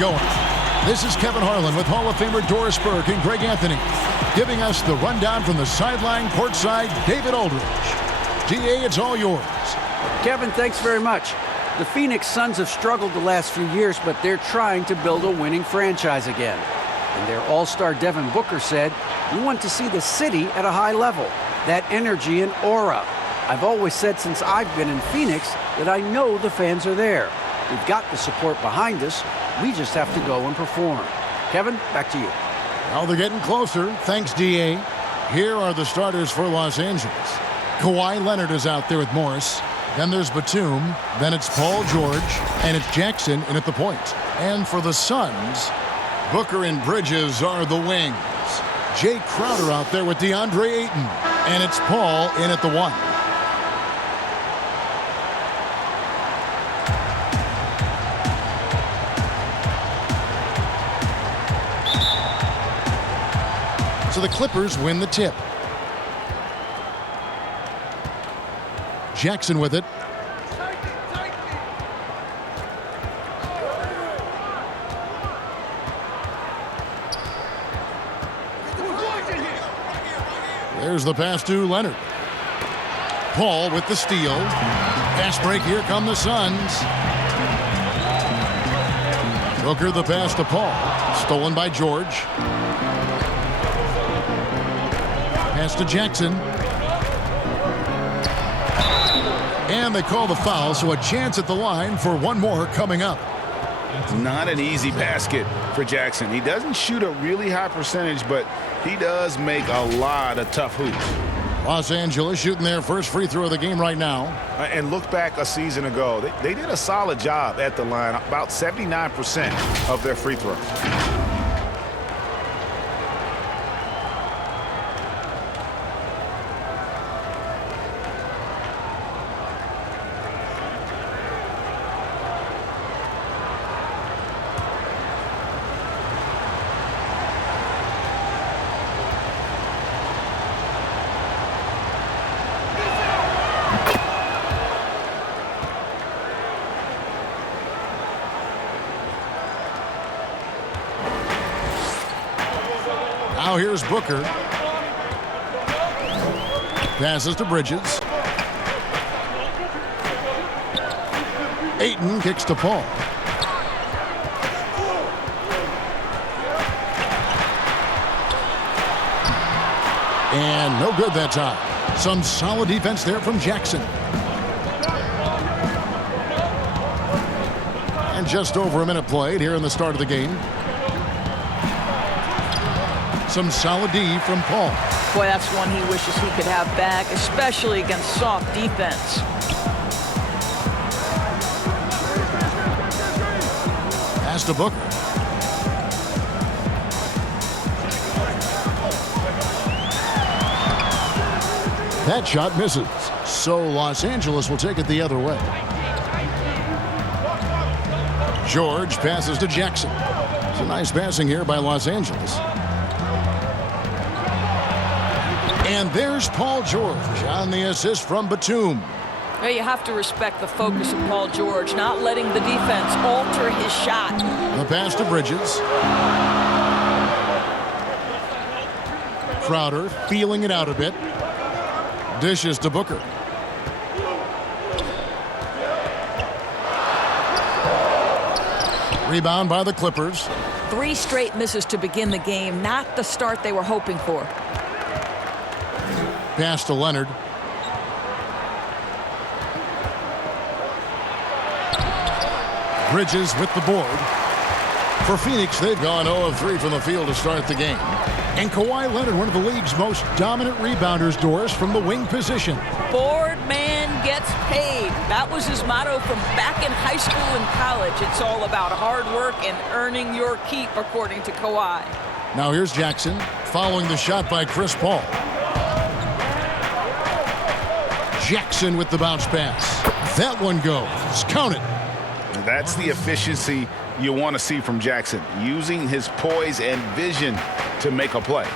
going. This is Kevin Harlan with Hall of Famer Doris Burke and Greg Anthony, giving us the rundown from the sideline courtside, David Aldridge. DA, it's all yours. Kevin, thanks very much. The Phoenix Suns have struggled the last few years, but they're trying to build a winning franchise again. And their all-star Devin Booker said, "We want to see the city at a high level, that energy and aura. I've always said since I've been in Phoenix that I know the fans are there. We've got the support behind us. We just have to go and perform." Kevin, back to you. Well, they're getting closer. Thanks, DA. Here are the starters for Los Angeles. Kawhi Leonard is out there with Morris. Then there's Batum. Then it's Paul George. And it's Jackson in at the point. And for the Suns, Booker and Bridges are the wings. Jay Crowder out there with DeAndre Ayton. And it's Paul in at the 1. So the Clippers win the tip. Jackson with it. There's the pass to Leonard. Paul with the steal. Fast break. Here come the Suns. Booker the pass to Paul. Stolen by George. Pass to Jackson. And they call the foul, so a chance at the line for one more coming up. Not an easy basket for Jackson. He doesn't shoot a really high percentage, but he does make a lot of tough hoops. Los Angeles shooting their first free throw of the game right now. And look back a season ago. They did a solid job at the line, about 79% of their free throws. Now here's Booker. Passes to Bridges. Ayton kicks to Paul. And no good that time. Some solid defense there from Jackson. And just over a minute played here in the start of the game. Some solid D from Paul. Boy, that's one he wishes he could have back, especially against soft defense. Pass to Booker. That shot misses. So Los Angeles will take it the other way. George passes to Jackson. It's a nice passing here by Los Angeles. And there's Paul George on the assist from Batum. Well, you have to respect the focus of Paul George, not letting the defense alter his shot. The pass to Bridges. Crowder feeling it out a bit. Dishes to Booker. Rebound by the Clippers. 3 straight misses to begin the game, not the start they were hoping for. Pass to Leonard. Bridges with the board. For Phoenix, they've gone 0 of 3 from the field to start the game. And Kawhi Leonard, one of the league's most dominant rebounders, Doris, from the wing position. Board man gets paid. That was his motto from back in high school and college. It's all about hard work and earning your keep, according to Kawhi. Now here's Jackson, following the shot by Chris Paul. Jackson with the bounce pass. That one goes. Count it. That's the efficiency you want to see from Jackson, using his poise and vision to make a play.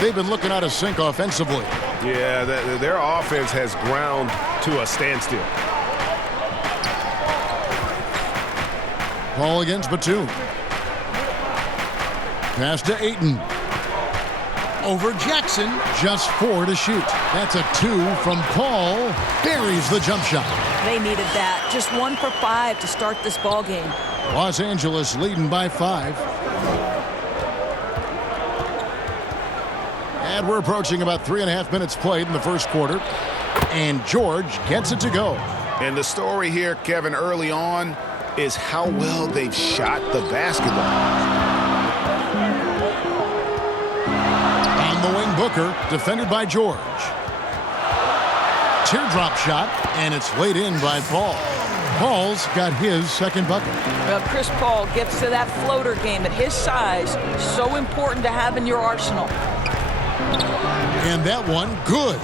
They've been looking out of sync offensively. Yeah, their offense has ground to a standstill. Paul against Batum. pass to Ayton. Over Jackson, just 4 to shoot. That's a 2 from Paul. Buries the jump shot. They needed that. Just 1 for 5 to start this ball game. Los Angeles leading by 5. And we're approaching about 3.5 minutes played in the first quarter. And George gets it to go. And the story here, Kevin, early on is how well they've shot the basketball. On the wing, Booker, defended by George. Teardrop shot, and it's laid in by Paul. Paul's got his second bucket. Well, Chris Paul gets to that floater game at his size. So important to have in your arsenal. And that one, good.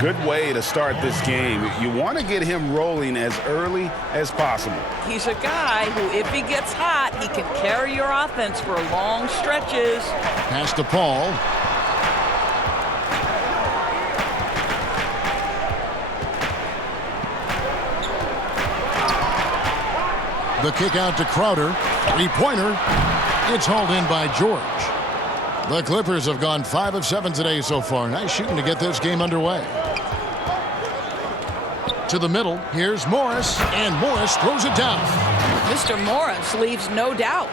Good way to start this game. You want to get him rolling as early as possible. He's a guy who, if he gets hot, he can carry your offense for long stretches. Pass to Paul. The kick out to Crowder. Three-pointer. It's hauled in by George. The Clippers have gone 5 of 7 today so far. Nice shooting to get this game underway. To the middle. Here's Morris. And Morris throws it down. Mr. Morris leaves no doubt.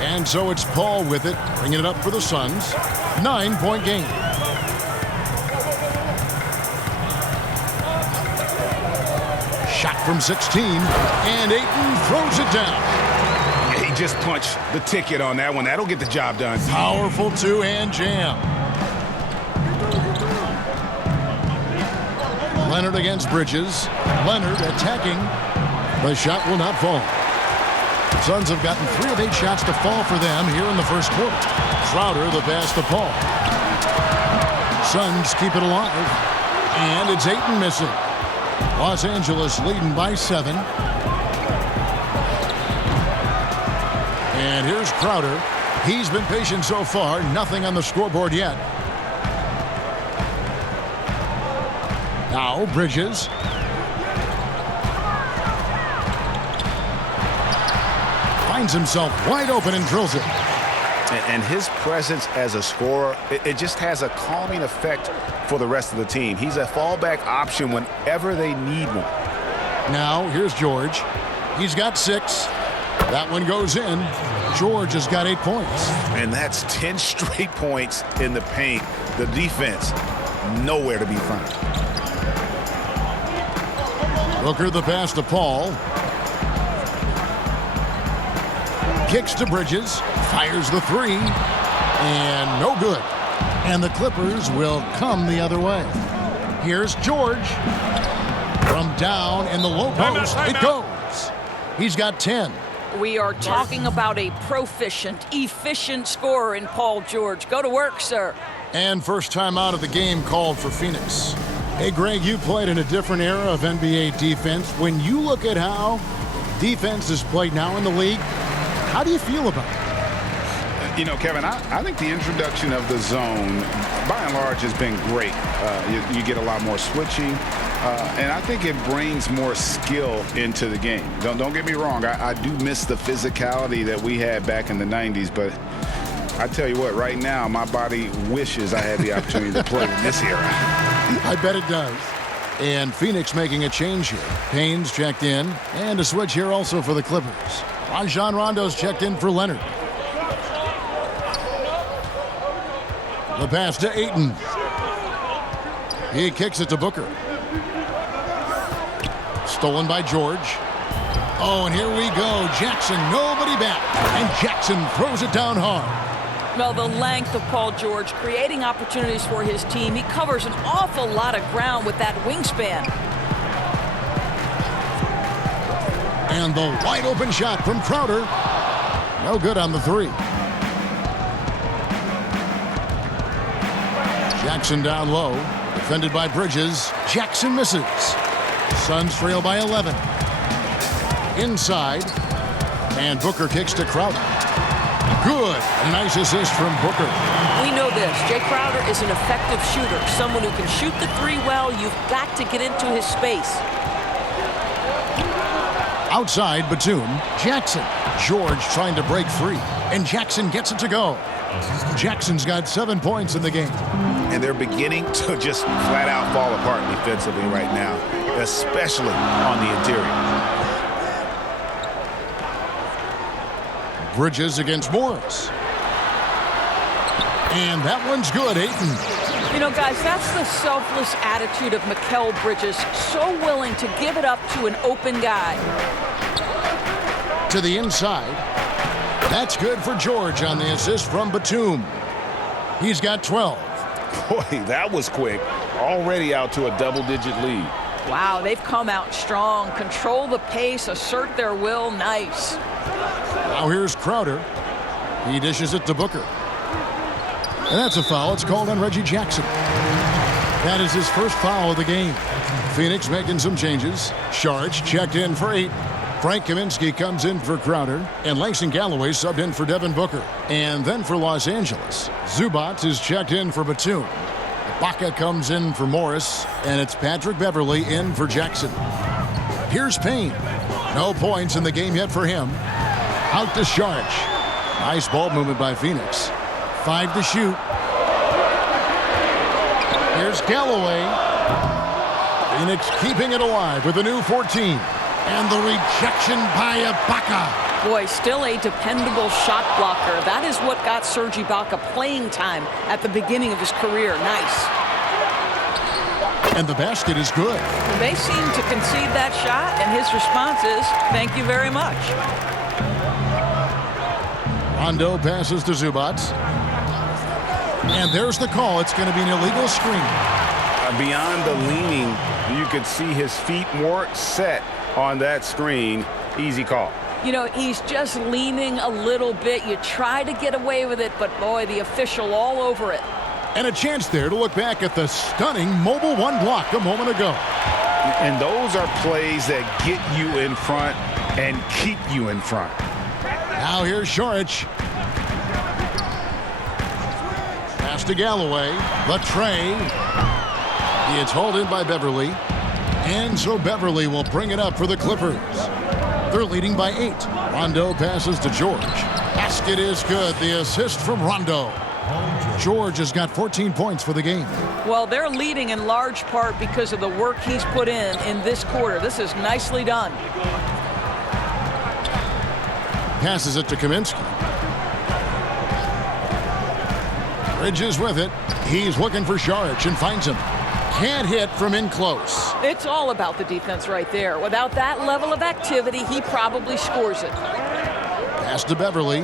And so it's Paul with it, bringing it up for the Suns. 9-point game. Shot from 16, and Ayton throws it down. He just punched the ticket on that one. That'll get the job done. Powerful two-hand jam. Leonard against Bridges. Leonard attacking. The shot will not fall. Suns have gotten 3 of 8 shots to fall for them here in the first quarter. Crowder the pass to Paul. Suns keep it alive. And it's Ayton missing. Los Angeles leading by 7. And here's Crowder. He's been patient so far. Nothing on the scoreboard yet. Now Bridges. Finds himself wide open and drills it. And his presence as a scorer, it just has a calming effect for the rest of the team. He's a fallback option whenever they need one. Now here's George. He's got 6. That one goes in. George has got 8 points. And that's 10 straight points in the paint. The defense, nowhere to be found. Booker the pass to Paul. Kicks to Bridges. Fires the 3. And no good. And the Clippers will come the other way. Here's George. From down in the low post, it goes. He's got 10. We are talking about a proficient, efficient scorer in Paul George. Go to work, sir. And first time out of the game called for Phoenix. Hey, Greg, you played in a different era of NBA defense. When you look at how defense is played now in the league, how do you feel about it? You know, Kevin, I think the introduction of the zone, by and large, has been great. You get a lot more switching, and I think it brings more skill into the game. Don't get me wrong. I do miss the physicality that we had back in the 90s, but I tell you what, right now, my body wishes I had the opportunity to play in this era. I bet it does. And Phoenix making a change here. Payne's checked in, and a switch here also for the Clippers. Rajon Rondo's checked in for Leonard. The pass to Ayton. He kicks it to Booker. Stolen by George. Oh, and here we go. Jackson, nobody back. And Jackson throws it down hard. Well, the length of Paul George creating opportunities for his team. He covers an awful lot of ground with that wingspan. And the wide open shot from Crowder. No good on the 3. Jackson down low. Defended by Bridges. Jackson misses. Suns trail by 11. Inside. And Booker kicks to Crowder. Good. A nice assist from Booker. We know this. Jay Crowder is an effective shooter. Someone who can shoot the 3 well. You've got to get into his space. Outside, Batum. Jackson. George trying to break free. And Jackson gets it to go. Jackson's got 7 points in the game. And they're beginning to just flat out fall apart defensively right now, especially on the interior. Bridges against Morris. And that one's good, Ayton. You know, guys, that's the selfless attitude of Mikal Bridges. So willing to give it up to an open guy. To the inside. That's good for George on the assist from Batum. He's got 12. Boy, that was quick. Already out to a double-digit lead. Wow, they've come out strong. Control the pace, assert their will. Nice. Now here's Crowder. He dishes it to Booker. And that's a foul. It's called on Reggie Jackson. That is his first foul of the game. Phoenix making some changes. Sharge checked in for 8. Frank Kaminsky comes in for Crowder. And Langston Galloway subbed in for Devin Booker. And then for Los Angeles, Zubac is checked in for Batum. Ibaka comes in for Morris. And it's Patrick Beverley in for Jackson. Here's Payne. No points in the game yet for him. Out to Sharge. Nice ball movement by Phoenix. 5 to shoot. Here's Galloway. Phoenix keeping it alive with a new 14. And the rejection by Ibaka. Boy, still a dependable shot blocker. That is what got Serge Ibaka playing time at the beginning of his career. Nice. And the basket is good. They seem to concede that shot, and his response is, thank you very much. Rondo passes to Zubac. And there's the call. It's going to be an illegal screen. Beyond the leaning, you could see his feet more set on that screen. Easy call. You know, he's just leaning a little bit. You try to get away with it, but boy, the official all over it. And a chance there to look back at the stunning mobile one block a moment ago. And those are plays that get you in front and keep you in front. Now here's Saric. Pass to Galloway. The tray. It's hauled in by Beverly. And so Beverly will bring it up for the Clippers. They're leading by 8. Rondo passes to George. Basket is good. The assist from Rondo. George has got 14 points for the game. Well, they're leading in large part because of the work he's put in this quarter. This is nicely done. Passes it to Kaminsky. Bridges with it. He's looking for Saric and finds him. Can't hit from in close. It's all about the defense right there. Without that level of activity, he probably scores it. Pass to Beverly.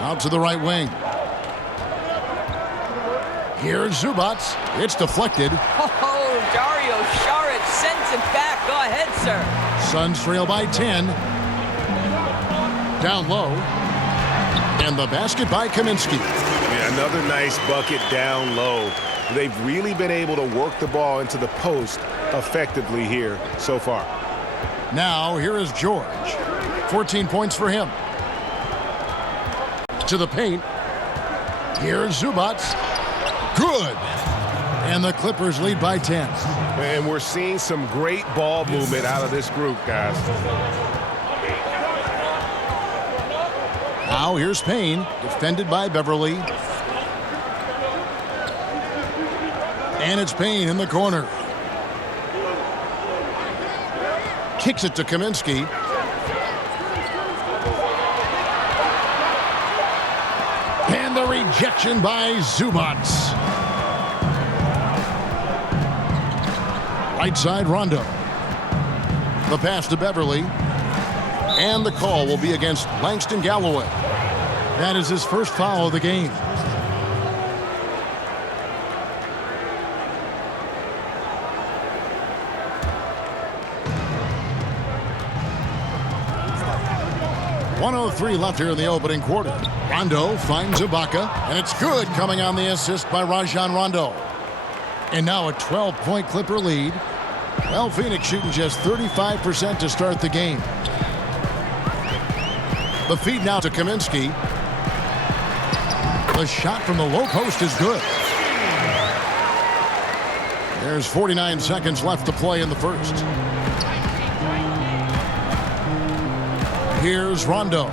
Out to the right wing. Here's Zubac. It's deflected. Oh, Dario Saric sends it back. Go ahead, sir. Suns trail by 10. Down low. And the basket by Kaminsky. Yeah, another nice bucket down low. They've really been able to work the ball into the post effectively here so far. Now, here is George. 14 points for him. To the paint. Here's Zubac. Good. And the Clippers lead by 10. And we're seeing some great ball movement out of this group, guys. Now, here's Payne. Defended by Beverly. And it's Payne in the corner. Kicks it to Kaminsky. And the rejection by Zubac. Right side, Rondo. The pass to Beverly. And the call will be against Langston Galloway. That is his first foul of the game. .103 left here in the opening quarter. Rondo finds Ibaka, and it's good coming on the assist by Rajon Rondo. And now a 12-point Clipper lead. Well, Phoenix shooting just 35% to start the game. The feed now to Kaminsky. The shot from the low post is good. There's 49 seconds left to play in the first. Here's Rondo.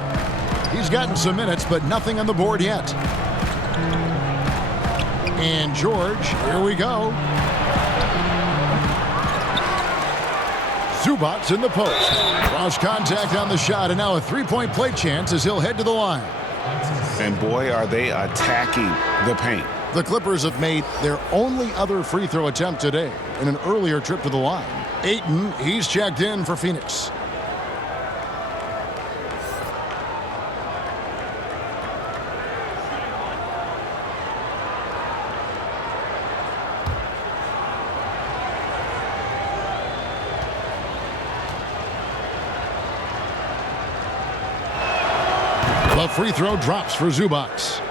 He's gotten some minutes, but nothing on the board yet. And George, here we go. Zubac's in the post. Cross contact on the shot, and now a three-point play chance as he'll head to the line. And boy, are they attacking the paint. The Clippers have made their only other free throw attempt today in an earlier trip to the line. Ayton, he's checked in for Phoenix. The free throw drops for Zubac.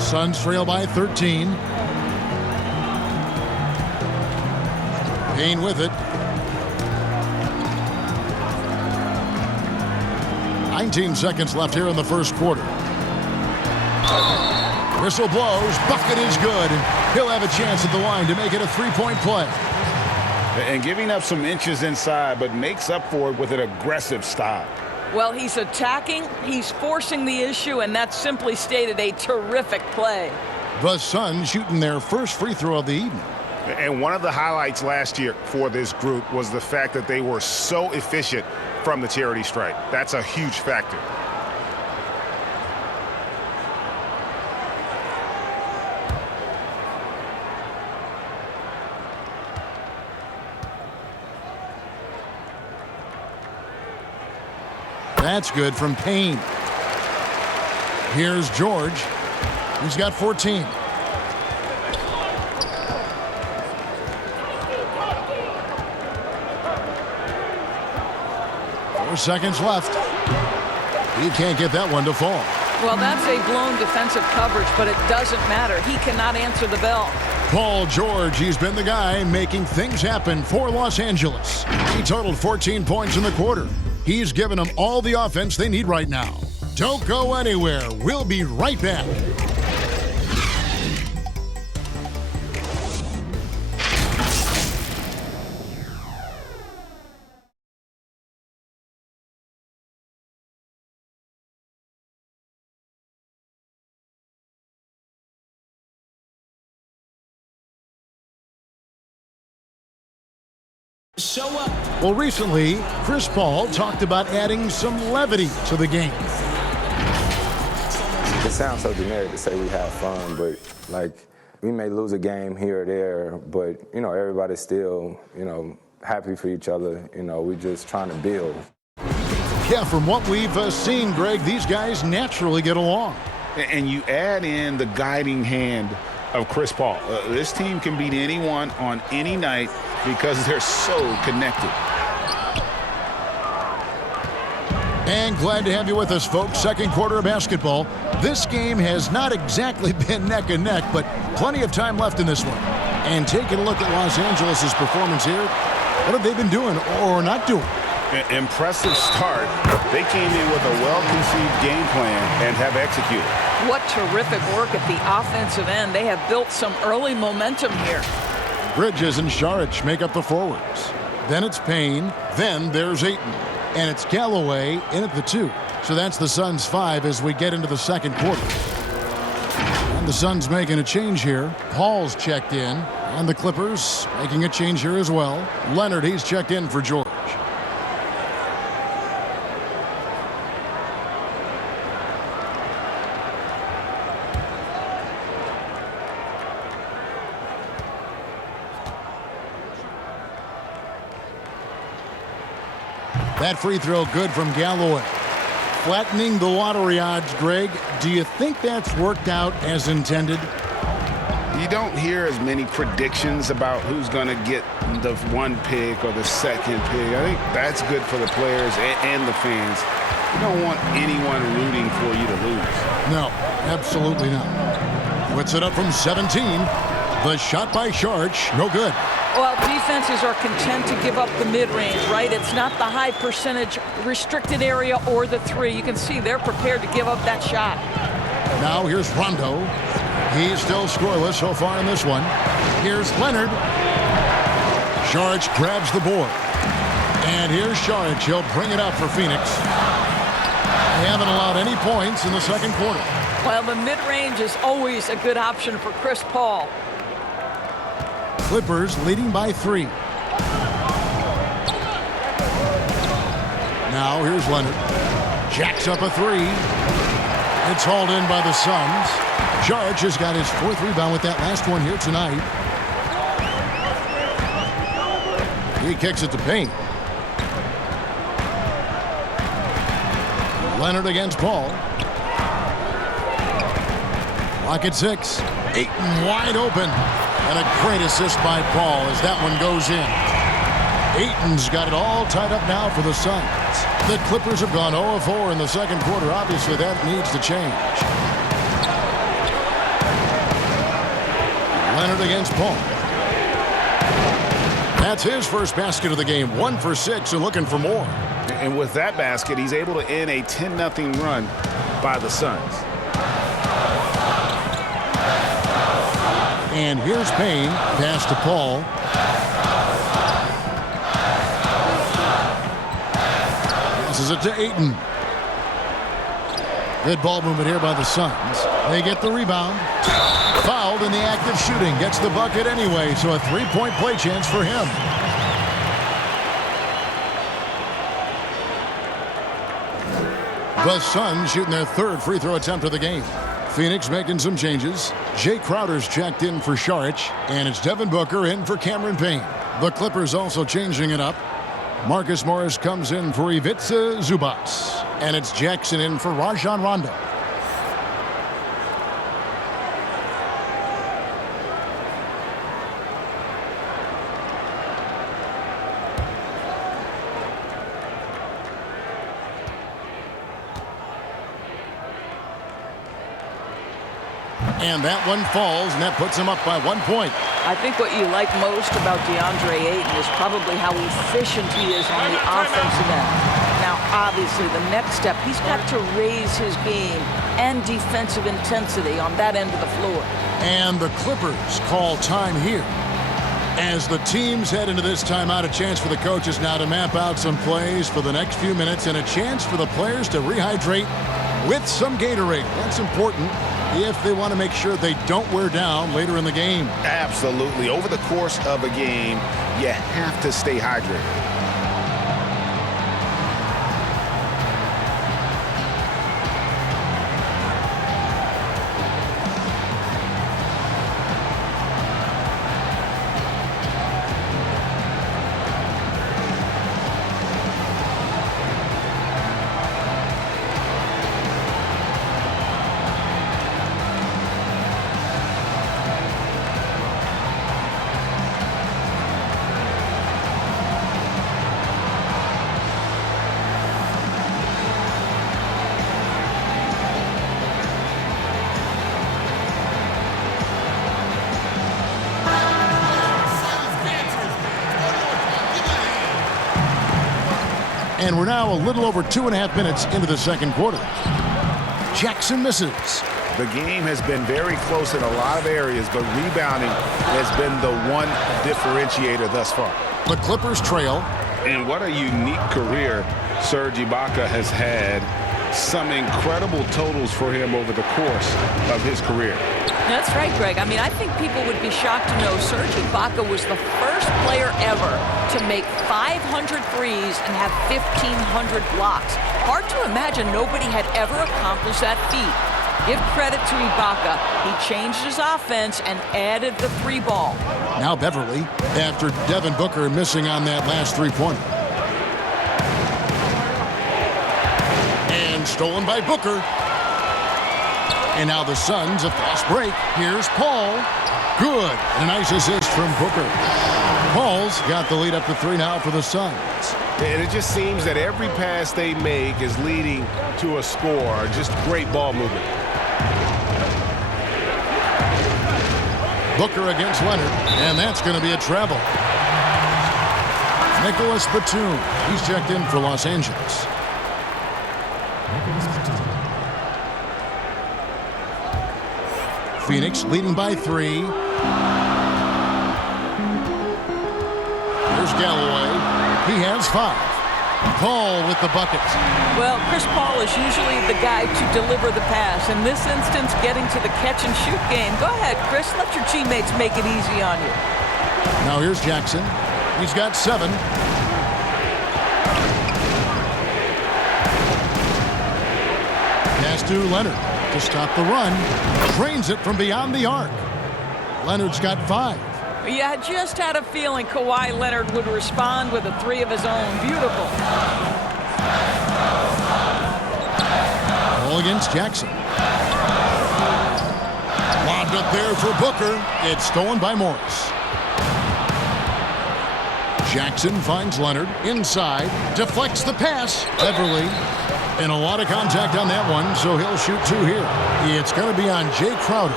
Suns trail by 13. Payne with it. 19 seconds left here in the first quarter. Whistle blows. Bucket is good. He'll have a chance at the line to make it a three-point play. And giving up some inches inside, but makes up for it with an aggressive stop. Well, he's attacking, he's forcing the issue, and that's simply stated a terrific play. The Suns shooting their first free throw of the evening. And one of the highlights last year for this group was the fact that they were so efficient from the charity stripe. That's a huge factor. That's good from Payne. Here's George. He's got 14. Four seconds left. He can't get that one to fall. Well, that's a blown defensive coverage, but it doesn't matter. He cannot answer the bell. Paul George, he's been the guy making things happen for Los Angeles. He totaled 14 points in the quarter. He's given them all the offense they need right now. Don't go anywhere. We'll be right back. Show up. Well, recently, Chris Paul talked about adding some levity to the game. It sounds so generic to say we have fun, but like we may lose a game here or there, but you know everybody's still happy for each other. We're just trying to build. Yeah, from what we've seen, Greg, these guys naturally get along. And you add in the guiding hand of Chris Paul. This team can beat anyone on any night because they're so connected. And glad to have you with us, folks. Second quarter of basketball. This game has not exactly been neck and neck, but plenty of time left in this one. And taking a look at Los Angeles' performance here, what have they been doing or not doing? Impressive start. They came in with a well-conceived game plan and have executed. What terrific work at the offensive end. They have built some early momentum here. Bridges and Saric make up the forwards. Then it's Payne. Then there's Ayton. And it's Galloway in at the 2. So that's the Suns' 5 as we get into the second quarter. And the Suns making a change here. Paul's checked in. And the Clippers making a change here as well. Leonard, he's checked in for George. That free throw good from Galloway. Flattening the lottery odds, Greg. Do you think that's worked out as intended? You don't hear as many predictions about who's going to get the one pick or the second pick. I think that's good for the players and the fans. You don't want anyone rooting for you to lose. No, absolutely not. Puts it up from 17. The shot by Saric, no good. Well, defenses are content to give up the mid-range, right? It's not the high percentage restricted area or the 3. You can see they're prepared to give up that shot. Now here's Rondo. He's still scoreless so far in this one. Here's Leonard. Saric grabs the board. And here's Saric. He'll bring it up for Phoenix. They haven't allowed any points in the second quarter. Well, the mid-range is always a good option for Chris Paul. Clippers leading by 3. Now here's Leonard. Jacks up a 3. It's hauled in by the Suns. Saric has got his 4th rebound with that last one here tonight. He kicks it to Payne. Leonard against Paul. Clock at 6. Ayton wide open. And a great assist by Paul as that one goes in. Ayton's got it all tied up now for the Suns. The Clippers have gone 0-4 in the second quarter. Obviously, that needs to change. Leonard against Paul. That's his first basket of the game. 1 for 6 and looking for more. And with that basket, he's able to end a 10-0 run by the Suns. And here's Payne. Pass to Paul. Passes it to Ayton. Good ball movement here by the Suns. They get the rebound. Fouled in the act of shooting. Gets the bucket anyway, so a 3-point play chance for him. The Suns shooting their 3rd free throw attempt of the game. Phoenix making some changes. Jay Crowder's checked in for Saric, and it's Devin Booker in for Cameron Payne. The Clippers also changing it up. Marcus Morris comes in for Ivica Zubac, and it's Jackson in for Rajon Rondo. And that one falls, and that puts him up by 1 point. I think what you like most about DeAndre Ayton is probably how efficient he is on the offensive end. Now, obviously, the next step, he's got to raise his game and defensive intensity on that end of the floor. And the Clippers call time here. As the teams head into this timeout, a chance for the coaches now to map out some plays for the next few minutes and a chance for the players to rehydrate with some Gatorade. That's important if they want to make sure they don't wear down later in the game. Absolutely. Over the course of a game, you have to stay hydrated. And we're now a little over 2.5 minutes into the second quarter. Jackson misses. The game has been very close in a lot of areas, but rebounding has been the one differentiator thus far. The Clippers trail. And what a unique career Serge Ibaka has had. Some incredible totals for him over the course of his career. That's right, Greg. I mean, I think people would be shocked to know Serge Ibaka was the first player ever to make 500 threes and have 1,500 blocks. Hard to imagine nobody had ever accomplished that feat. Give credit to Ibaka. He changed his offense and added the 3-ball. Now Beverly, after Devin Booker missing on that last 3-pointer. And stolen by Booker. And now the Suns, a fast break. Here's Paul. Good. And a nice assist from Booker. Paul's got the lead up to 3 now for the Suns. And it just seems that every pass they make is leading to a score. Just great ball movement. Booker against Leonard. And that's going to be a travel. Nicholas Batum. He's checked in for Los Angeles. Phoenix leading by 3. Here's Galloway. He has 5. Paul with the bucket. Well, Chris Paul is usually the guy to deliver the pass. In this instance, getting to the catch-and-shoot game. Go ahead, Chris. Let your teammates make it easy on you. Now here's Jackson. He's got 7. Pass to Leonard to stop the run. Drains it from beyond the arc. Leonard's got 5. Yeah, I just had a feeling Kawhi Leonard would respond with a 3 of his own. Beautiful. Ball against Jackson. Lobbed up there for Booker. It's stolen by Morris. Jackson finds Leonard inside. Deflects the pass. Beverly. And a lot of contact on that one, so he'll shoot 2 here. It's going to be on Jay Crowder.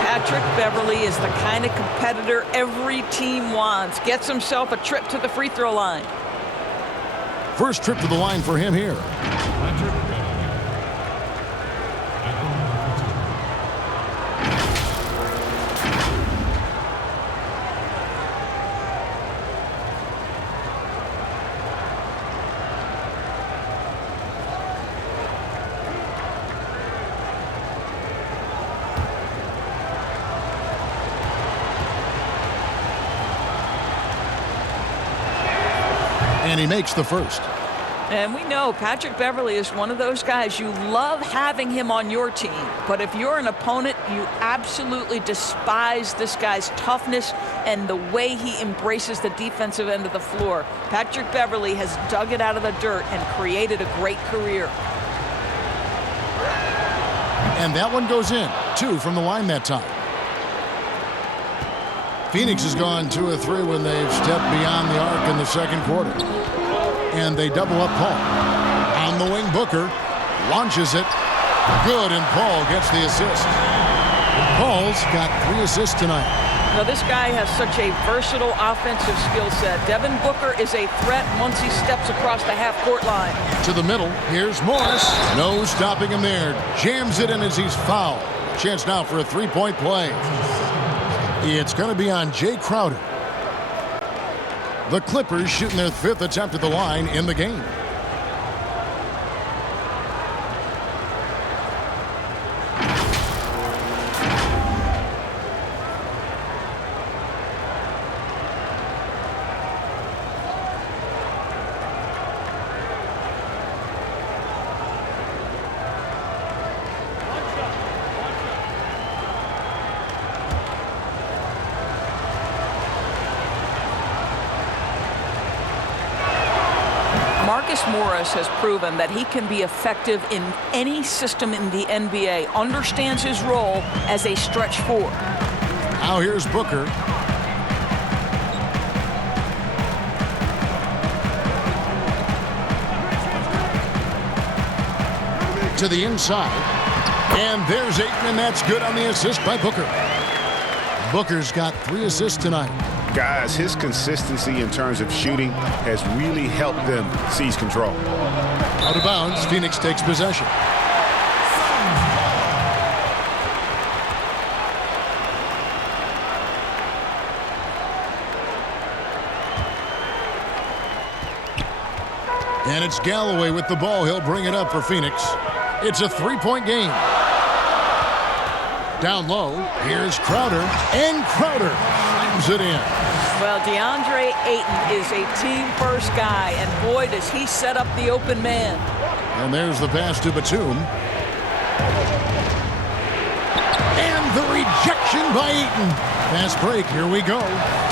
Patrick Beverly is the kind of competitor every team wants. Gets himself a trip to the free throw line. First trip to the line for him here. And he makes the first. And we know Patrick Beverly is one of those guys you love having him on your team. But if you're an opponent, you absolutely despise this guy's toughness and the way he embraces the defensive end of the floor. Patrick Beverly has dug it out of the dirt and created a great career. And that one goes in. 2 from the line that time. Phoenix has gone 2 of 3 when they've stepped beyond the arc in the second quarter. And they double up Paul. On the wing, Booker launches it. Good, and Paul gets the assist. Paul's got 3 assists tonight. Now, this guy has such a versatile offensive skill set. Devin Booker is a threat once he steps across the half-court line. To the middle, here's Morris. No stopping him there. Jams it in as he's fouled. Chance now for a 3-point play. It's going to be on Jay Crowder. The Clippers shooting their 5th attempt at the line in the game. Marcus Morris has proven that he can be effective in any system in the NBA, understands his role as a stretch 4. Now here's Booker. To the inside. And there's Ayton, and that's good on the assist by Booker. Booker's got 3 assists tonight. Guys, his consistency in terms of shooting has really helped them seize control. Out of bounds, Phoenix takes possession. And it's Galloway with the ball. He'll bring it up for Phoenix. It's a 3-point game. Down low, here's Crowder, and Crowder slams it in. Well, DeAndre Ayton is a team-first guy, and boy, does he set up the open man. And there's the pass to Batum. And the rejection by Ayton. Fast break, here we go.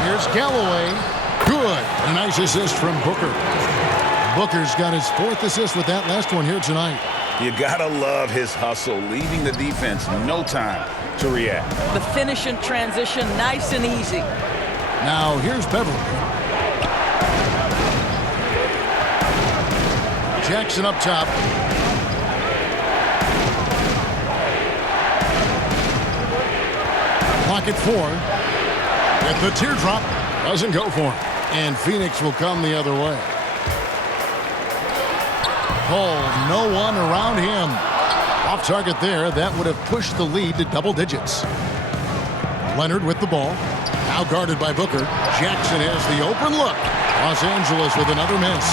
Here's Galloway. Good. A nice assist from Booker. Booker's got his 4th assist with that last one here tonight. You gotta love his hustle, leaving the defense no time to react. The finish in transition, nice and easy. Now here's Beverly. Jackson up top. Clock at 4. At the teardrop, doesn't go for him. And Phoenix will come the other way. Paul, no one around him. Off target there. That would have pushed the lead to double digits. Leonard with the ball. Now guarded by Booker. Jackson has the open look. Los Angeles with another miss.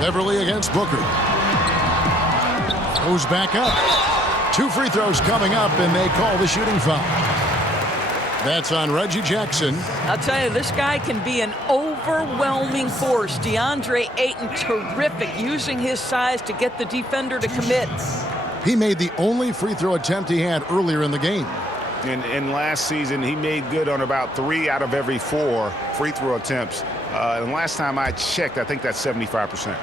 Beverly against Booker. Goes back up. 2 free throws coming up, and they call the shooting foul. That's on Reggie Jackson. I'll tell you, this guy can be an overwhelming force. DeAndre Ayton, terrific, using his size to get the defender to commit. He made the only free throw attempt he had earlier in the game. And last season, he made good on about 3 out of every 4 free throw attempts. And last time I checked, I think that's 75%.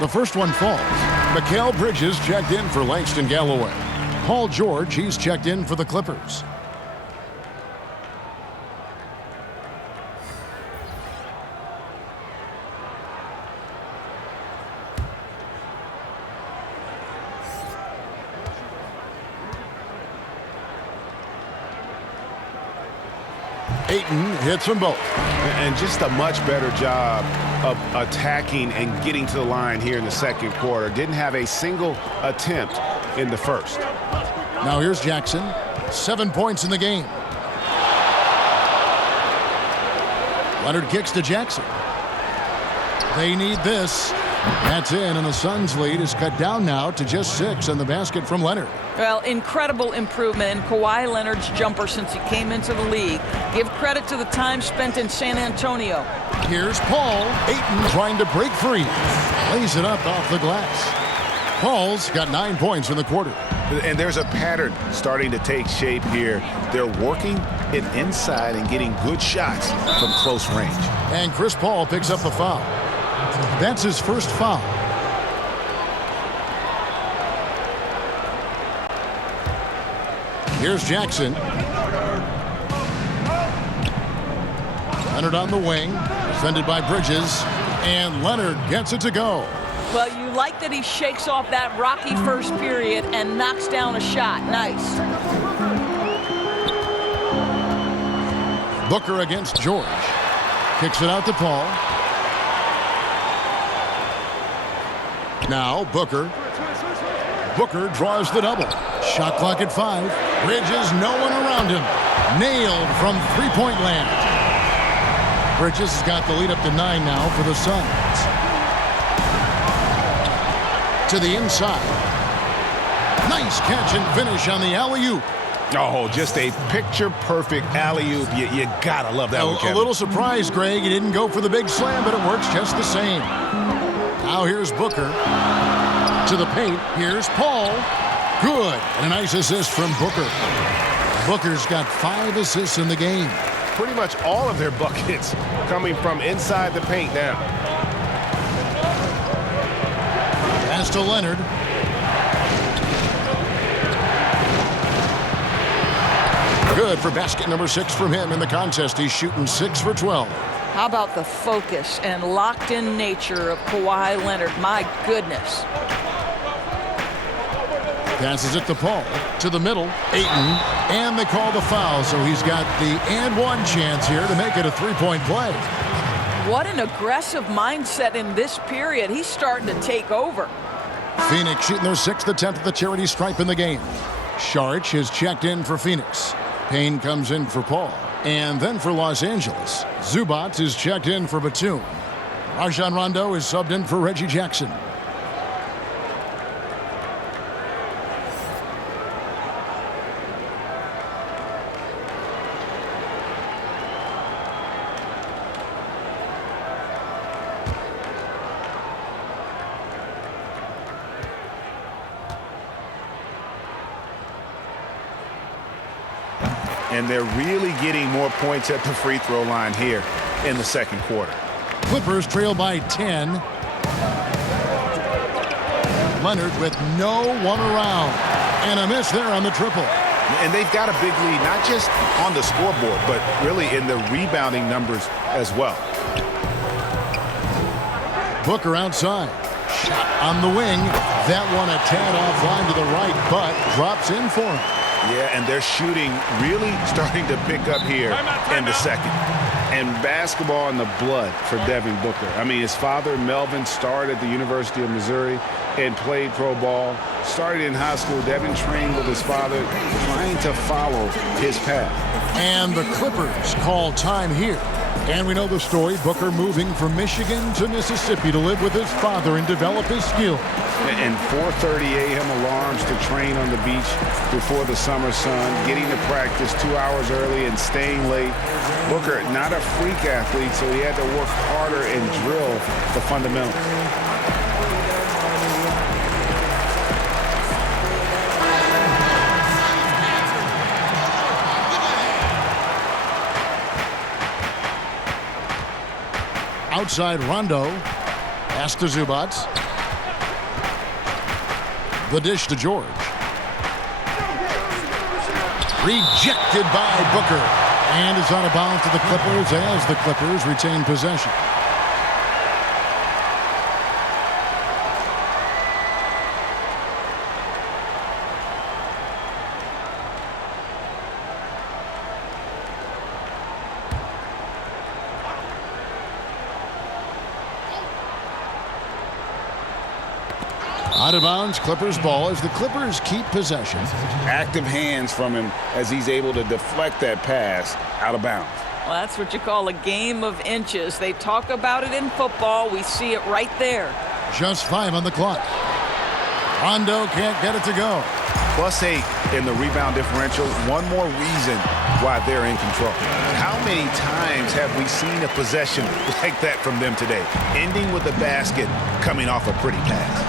The first one falls. Mikal Bridges checked in for Langston Galloway. Paul George, he's checked in for the Clippers. Ayton hits them both. And just a much better job of attacking and getting to the line here in the second quarter. Didn't have a single attempt in the first. Now here's Jackson. 7 points in the game. Leonard kicks to Jackson. They need this. That's in, and the Suns' lead is cut down now to just 6 on the basket from Leonard. Well, incredible improvement in Kawhi Leonard's jumper since he came into the league. Give credit to the time spent in San Antonio. Here's Paul. Ayton trying to break free. Lays it up off the glass. Paul's got 9 points in the quarter. And there's a pattern starting to take shape here. They're working it inside and getting good shots from close range. And Chris Paul picks up the foul. That's his first foul. Here's Jackson. Leonard on the wing, defended by Bridges, and Leonard gets it to go. Well, you like that he shakes off that rocky first period and knocks down a shot. Nice. Booker against George. Kicks it out to Paul. Now Booker. Booker draws the double. Shot clock at 5. Bridges, no one around him. Nailed from three-point land. Bridges has got the lead up to 9 now for the Suns. To the inside. Nice catch and finish on the alley-oop. Oh, just a picture-perfect alley-oop. You gotta love that one, Kevin. A little surprise, Greg. He didn't go for the big slam, but it works just the same. Now here's Booker. To the paint. Here's Paul. Good. And a nice assist from Booker. Booker's got 5 assists in the game. Pretty much all of their buckets coming from inside the paint now. Pass to Leonard. Good for basket number 6 from him in the contest. He's shooting 6 for 12. How about the focus and locked-in nature of Kawhi Leonard? My goodness. Passes it to Paul. To the middle. Ayton. And they call the foul, so he's got the and one chance here to make it a three-point play. What an aggressive mindset in this period. He's starting to take over. Phoenix shooting their 6th attempt at the charity stripe in the game. Sharch is checked in for Phoenix. Payne comes in for Paul. And then for Los Angeles, Zubac is checked in for Batum. Rajon Rondo is subbed in for Reggie Jackson. And they're really getting more points at the free throw line here in the second quarter. Clippers trail by 10. Leonard with no one around. And a miss there on the triple. And they've got a big lead, not just on the scoreboard, but really in the rebounding numbers as well. Booker outside. Shot on the wing. That one a tad offline to the right, but drops in for him. Yeah, and their shooting really starting to pick up here in the second. And basketball in the blood for Devin Booker. I mean, his father, Melvin, starred at the University of Missouri. and played pro ball. Started in high school. Devin trained with his father, trying to follow his path. And the Clippers call time here. And we know the story, Booker moving from Michigan to Mississippi to live with his father and develop his skills. And 4:30 a.m. alarms to train on the beach before the summer sun, getting to practice 2 hours early and staying late. Booker, not a freak athlete, so he had to work harder and drill the fundamentals. Outside Rondo. Pass to Zubac. The dish to George. Rejected by Booker. And it's out of bounds to the Clippers as the Clippers retain possession. Out of bounds, Clippers ball as the Clippers keep possession. Active hands from him as he's able to deflect that pass out of bounds. Well, that's what you call a game of inches. They talk about it in football. We see it right there. Just 5 on the clock. Rondo can't get it to go. +8 in the rebound differential. One more reason why they're in control. How many times have we seen a possession like that from them today? Ending with a basket coming off a pretty pass.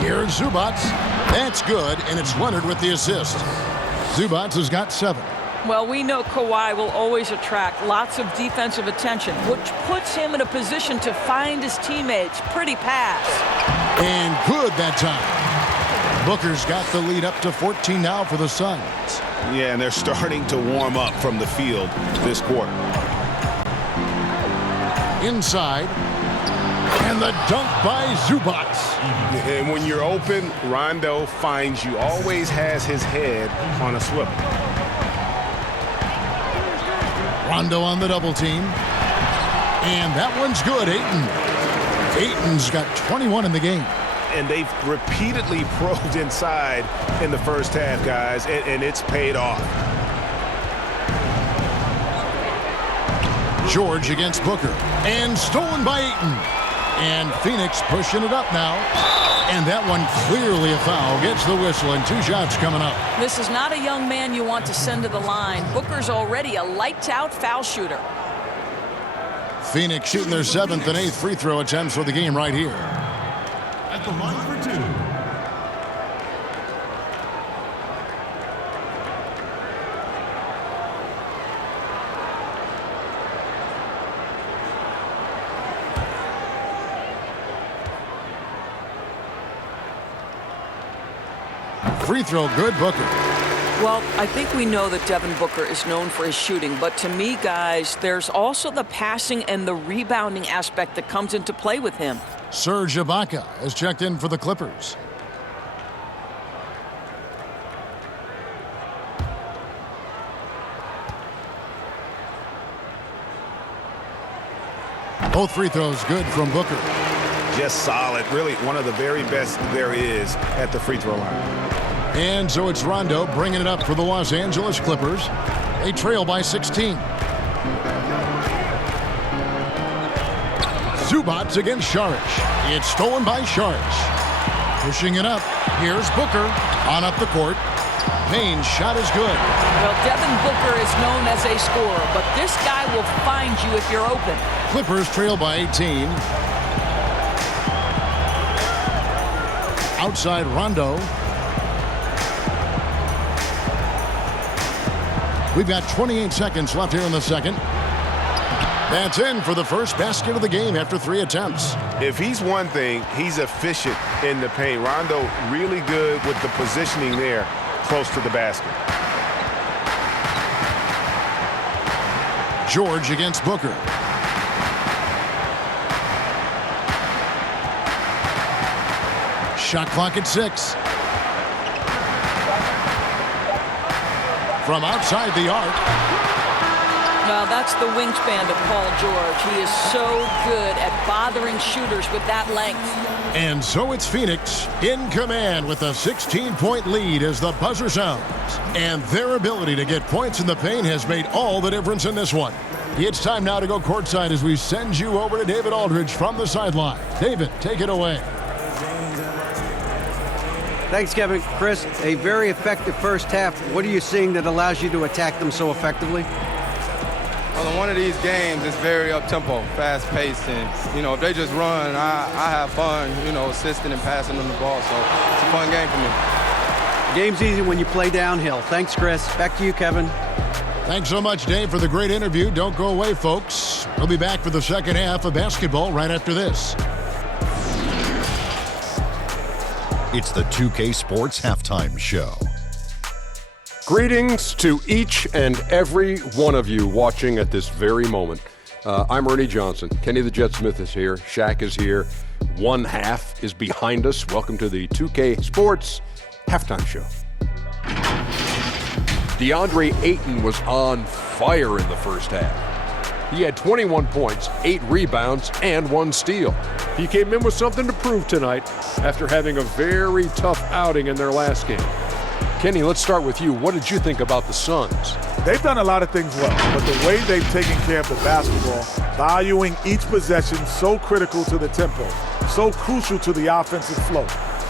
Here's Zubac. That's good, and it's Leonard with the assist. Zubac has got 7. Well, we know Kawhi will always attract lots of defensive attention, which puts him in a position to find his teammates. Pretty pass. And good that time. Booker's got the lead up to 14 now for the Suns. Yeah, and they're starting to warm up from the field this quarter. Inside. And the dunk by Zubac. And when you're open, Rondo finds you. Always has his head on a swivel. Rondo on the double team. And that one's good, Ayton. Ayton's got 21 in the game. And they've repeatedly probed inside in the first half, guys, and it's paid off. George against Booker. And stolen by Ayton. And Phoenix pushing it up now. And that one clearly a foul. Gets the whistle and 2 shots coming up. This is not a young man you want to send to the line. Booker's already a lights-out foul shooter. Phoenix shooting their 7th and 8th free throw attempts for the game right here. At the line for 2. Free throw good, Booker. Well, I think we know that Devin Booker is known for his shooting, but to me, guys, there's also the passing and the rebounding aspect that comes into play with him. Serge Ibaka has checked in for the Clippers. Both free throws good from Booker. Just solid. Really one of the very best there is at the free throw line. And so it's Rondo bringing it up for the Los Angeles Clippers. They trail by 16. Zubac against Saric. It's stolen by Saric. Pushing it up. Here's Booker on up the court. Payne's shot is good. Well, Devin Booker is known as a scorer, but this guy will find you if you're open. Clippers trail by 18. Outside Rondo. We've got 28 seconds left here in the second. That's in for the first basket of the game after 3 attempts. If he's one thing, he's efficient in the paint. Rondo really good with the positioning there close to the basket. George against Booker. Shot clock at 6. From outside the arc. No, that's the wingspan of Paul George. He is so good at bothering shooters with that length. And so it's Phoenix in command with a 16-point lead as the buzzer sounds. And their ability to get points in the paint has made all the difference in this one. It's time now to go courtside as we send you over to David Aldridge from the sideline. David, take it away. Thanks, Kevin. Chris, a very effective first half. What are you seeing that allows you to attack them so effectively? Well, in one of these games, it's very up-tempo, fast-paced, and, you know, if they just run, I have fun, you know, assisting and passing them the ball, so it's a fun game for me. Game's easy when you play downhill. Thanks, Chris. Back to you, Kevin. Thanks so much, Dave, for the great interview. Don't go away, folks. We'll be back for the second half of basketball right after this. It's the 2K Sports Halftime Show. Greetings to each and every one of you watching at this very moment. I'm Ernie Johnson. Kenny the Jet Smith is here. Shaq is here. One half is behind us. Welcome to the 2K Sports Halftime Show. DeAndre Ayton was on fire in the first half. He had 21 points, 8 rebounds, and 1 steal. He came in with something to prove tonight after having a very tough outing in their last game. Kenny, let's start with you. What did you think about the Suns? They've done a lot of things well, but the way they've taken care of the basketball, valuing each possession, so critical to the tempo, so crucial to the offensive flow.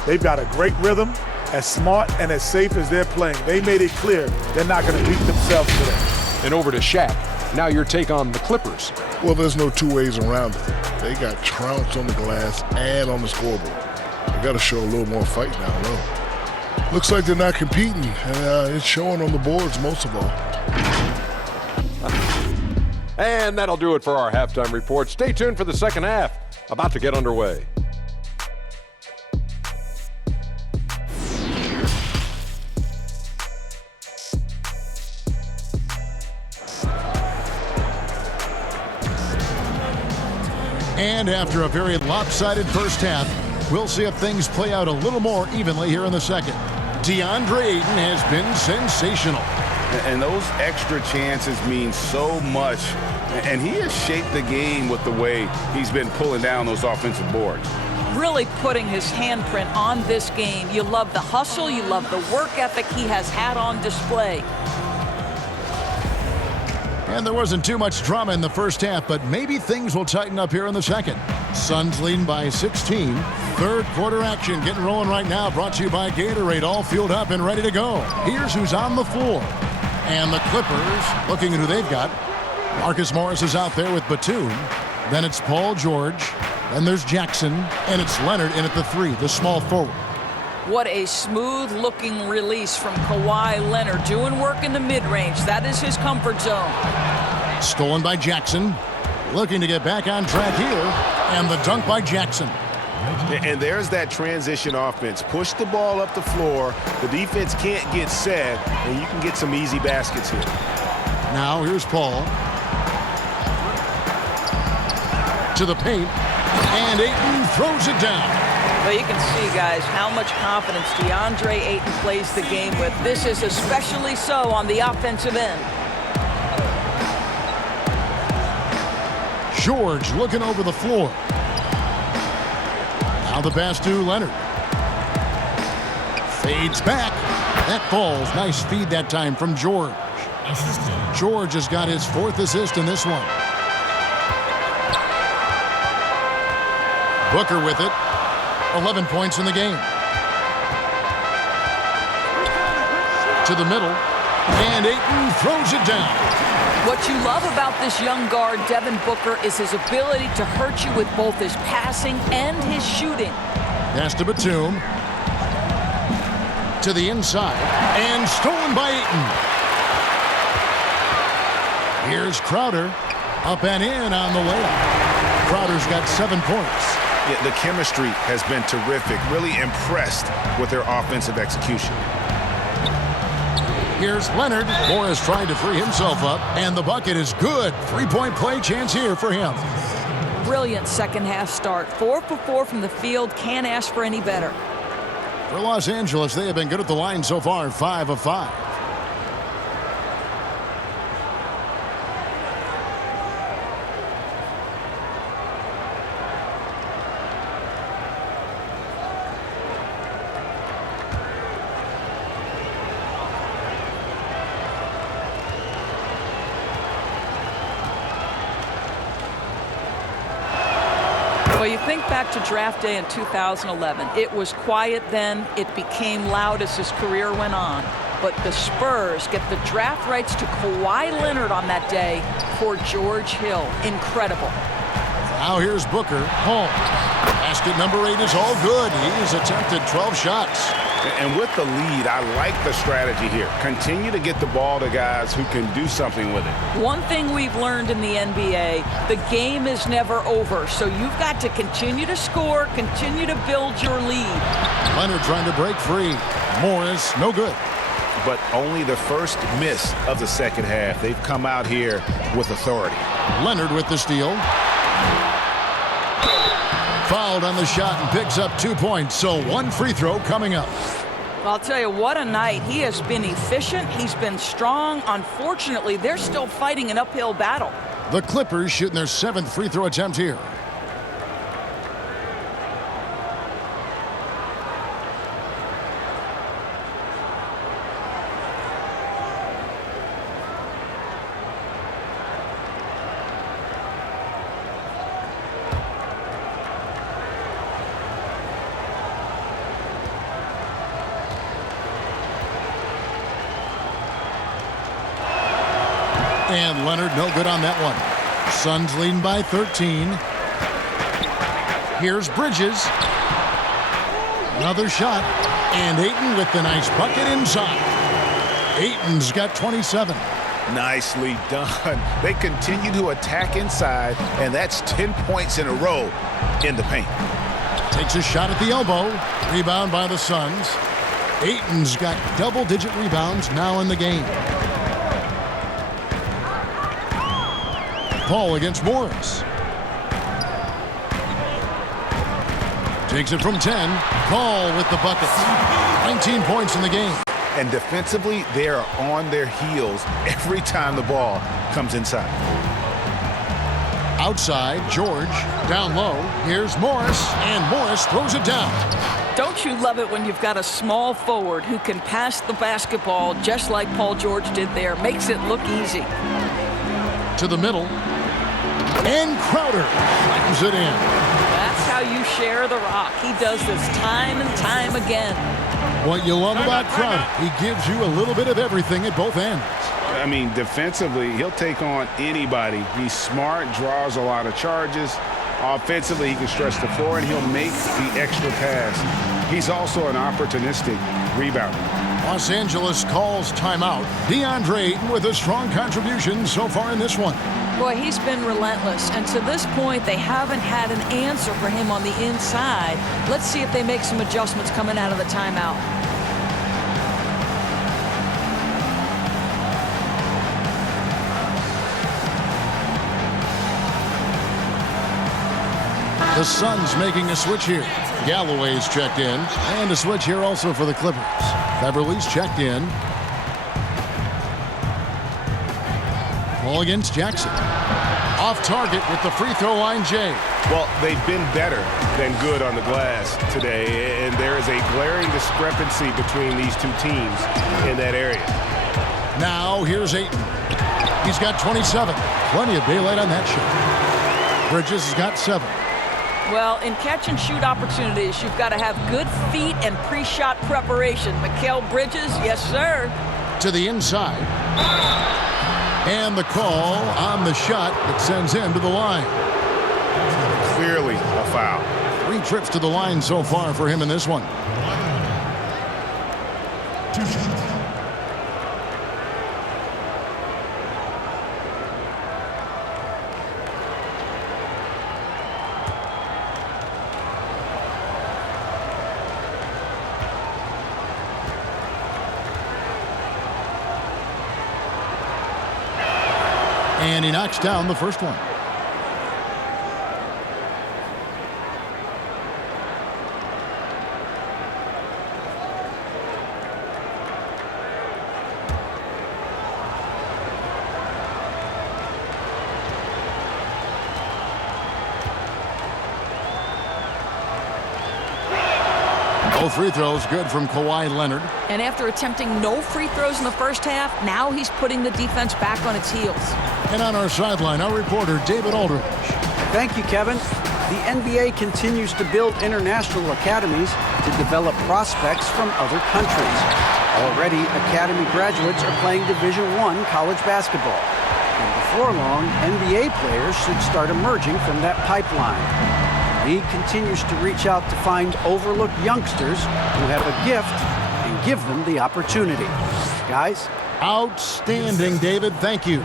They've got a great rhythm. As smart and as safe as they're playing, they made it clear they're not going to beat themselves today. And over to Shaq. Now your take on the Clippers. Well, there's no two ways around it. They got trounced on the glass and on the scoreboard. They got to show a little more fight now, though. Looks like they're not competing, and it's showing on the boards most of all. And that'll do it for our halftime report. Stay tuned for the second half. About to get underway. And after a very lopsided first half, we'll see if things play out a little more evenly here in the second. DeAndre Ayton has been sensational. And those extra chances mean so much. And he has shaped the game with the way he's been pulling down those offensive boards. Really putting his handprint on this game. You love the hustle, you love the work ethic he has had on display. And there wasn't too much drama in the first half, but maybe things will tighten up here in the second. Suns leading by 16. Third quarter action getting rolling right now, brought to you by Gatorade, all fueled up and ready to go. Here's who's on the floor. And the Clippers, looking at who they've got. Marcus Morris is out there with Batum. Then it's Paul George. Then there's Jackson. And it's Leonard in at the 3, the small forward. What a smooth-looking release from Kawhi Leonard, doing work in the mid-range. That is his comfort zone. Stolen by Jackson. Looking to get back on track here. And the dunk by Jackson. And there's that transition offense. Push the ball up the floor. The defense can't get set, and you can get some easy baskets here. Now here's Paul. To the paint. And Ayton throws it down. Well, you can see, guys, how much confidence DeAndre Ayton plays the game with. This is especially so on the offensive end. George looking over the floor. Now the pass to Leonard. Fades back. That falls. Nice feed that time from George. George has got his 4th assist in this one. Booker with it. 11 points in the game. To the middle. And Ayton throws it down. What you love about this young guard, Devin Booker, is his ability to hurt you with both his passing and his shooting. Pass to Batum. To the inside. And stolen by Ayton. Here's Crowder. Up and in on the layup. Crowder's got 7 points. Yeah, the chemistry has been terrific. Really impressed with their offensive execution. Here's Leonard. Morris trying to free himself up, and the bucket is good. 3-point play chance here for him. Brilliant second half start. 4 for 4 from the field. Can't ask for any better. For Los Angeles, they have been good at the line so far, 5 of 5. Well, you think back to draft day in 2011. It was quiet then. It became loud as his career went on. But the Spurs get the draft rights to Kawhi Leonard on that day for George Hill. Incredible. Now here's Booker. Home. Basket number 8 is all good. He's attempted 12 shots. And with the lead, I like the strategy here. Continue to get the ball to guys who can do something with it. One thing we've learned in the NBA, the game is never over. So you've got to continue to score, continue to build your lead. Leonard trying to break free. Morris, no good. But only the first miss of the second half. They've come out here with authority. Leonard with the steal. Fouled on the shot and picks up 2 points. So 1 free throw coming up. I'll tell you, what a night. He has been efficient. He's been strong. Unfortunately, they're still fighting an uphill battle. The Clippers shooting their 7th free throw attempt here. And Leonard no good on that one. Suns leading by 13. Here's Bridges. Another shot. And Ayton with the nice bucket inside. Ayton's got 27. Nicely done. They continue to attack inside, and that's 10 points in a row in the paint. Takes a shot at the elbow. Rebound by the Suns. Ayton's got double-digit rebounds now in the game. Paul against Morris. Takes it from 10. Paul with the bucket. 19 points in the game. And defensively, they are on their heels every time the ball comes inside. Outside, George. Down low. Here's Morris. And Morris throws it down. Don't you love it when you've got a small forward who can pass the basketball just like Paul George did there? Makes it look easy. To the middle. And Crowder slams it in. That's how you share the rock. He does this time and time again. What you love about Crowder, he gives you a little bit of everything at both ends. I mean, defensively, he'll take on anybody. He's smart, draws a lot of charges. Offensively, he can stretch the floor, and he'll make the extra pass. He's also an opportunistic rebounder. Los Angeles calls timeout. DeAndre Ayton with a strong contribution so far in this one. Boy, he's been relentless, and to this point, they haven't had an answer for him on the inside. Let's see if they make some adjustments coming out of the timeout. The Suns making a switch here. Galloway's checked in, and a switch here also for the Clippers. Beverly's checked in. Ball against Jackson. Off target with the free throw line, Jay. Well, they've been better than good on the glass today, and there is a glaring discrepancy between these two teams in that area. Now here's Ayton. He's got 27. Plenty of daylight on that shot. Bridges has got 7. Well, in catch-and-shoot opportunities, you've got to have good feet and pre-shot preparation. Mikal Bridges, yes, sir. To the inside. And the call on the shot that sends him to the line. Clearly a foul. 3 trips to the line so far for him in this one. And he knocks down the first one. Both free throws good from Kawhi Leonard. And after attempting no free throws in the first half, now he's putting the defense back on its heels. And on our sideline, our reporter, David Aldridge. Thank you, Kevin. The NBA continues to build international academies to develop prospects from other countries. Already, academy graduates are playing Division I college basketball. And before long, NBA players should start emerging from that pipeline. The league continues to reach out to find overlooked youngsters who have a gift and give them the opportunity. Guys? Outstanding, David. Thank you.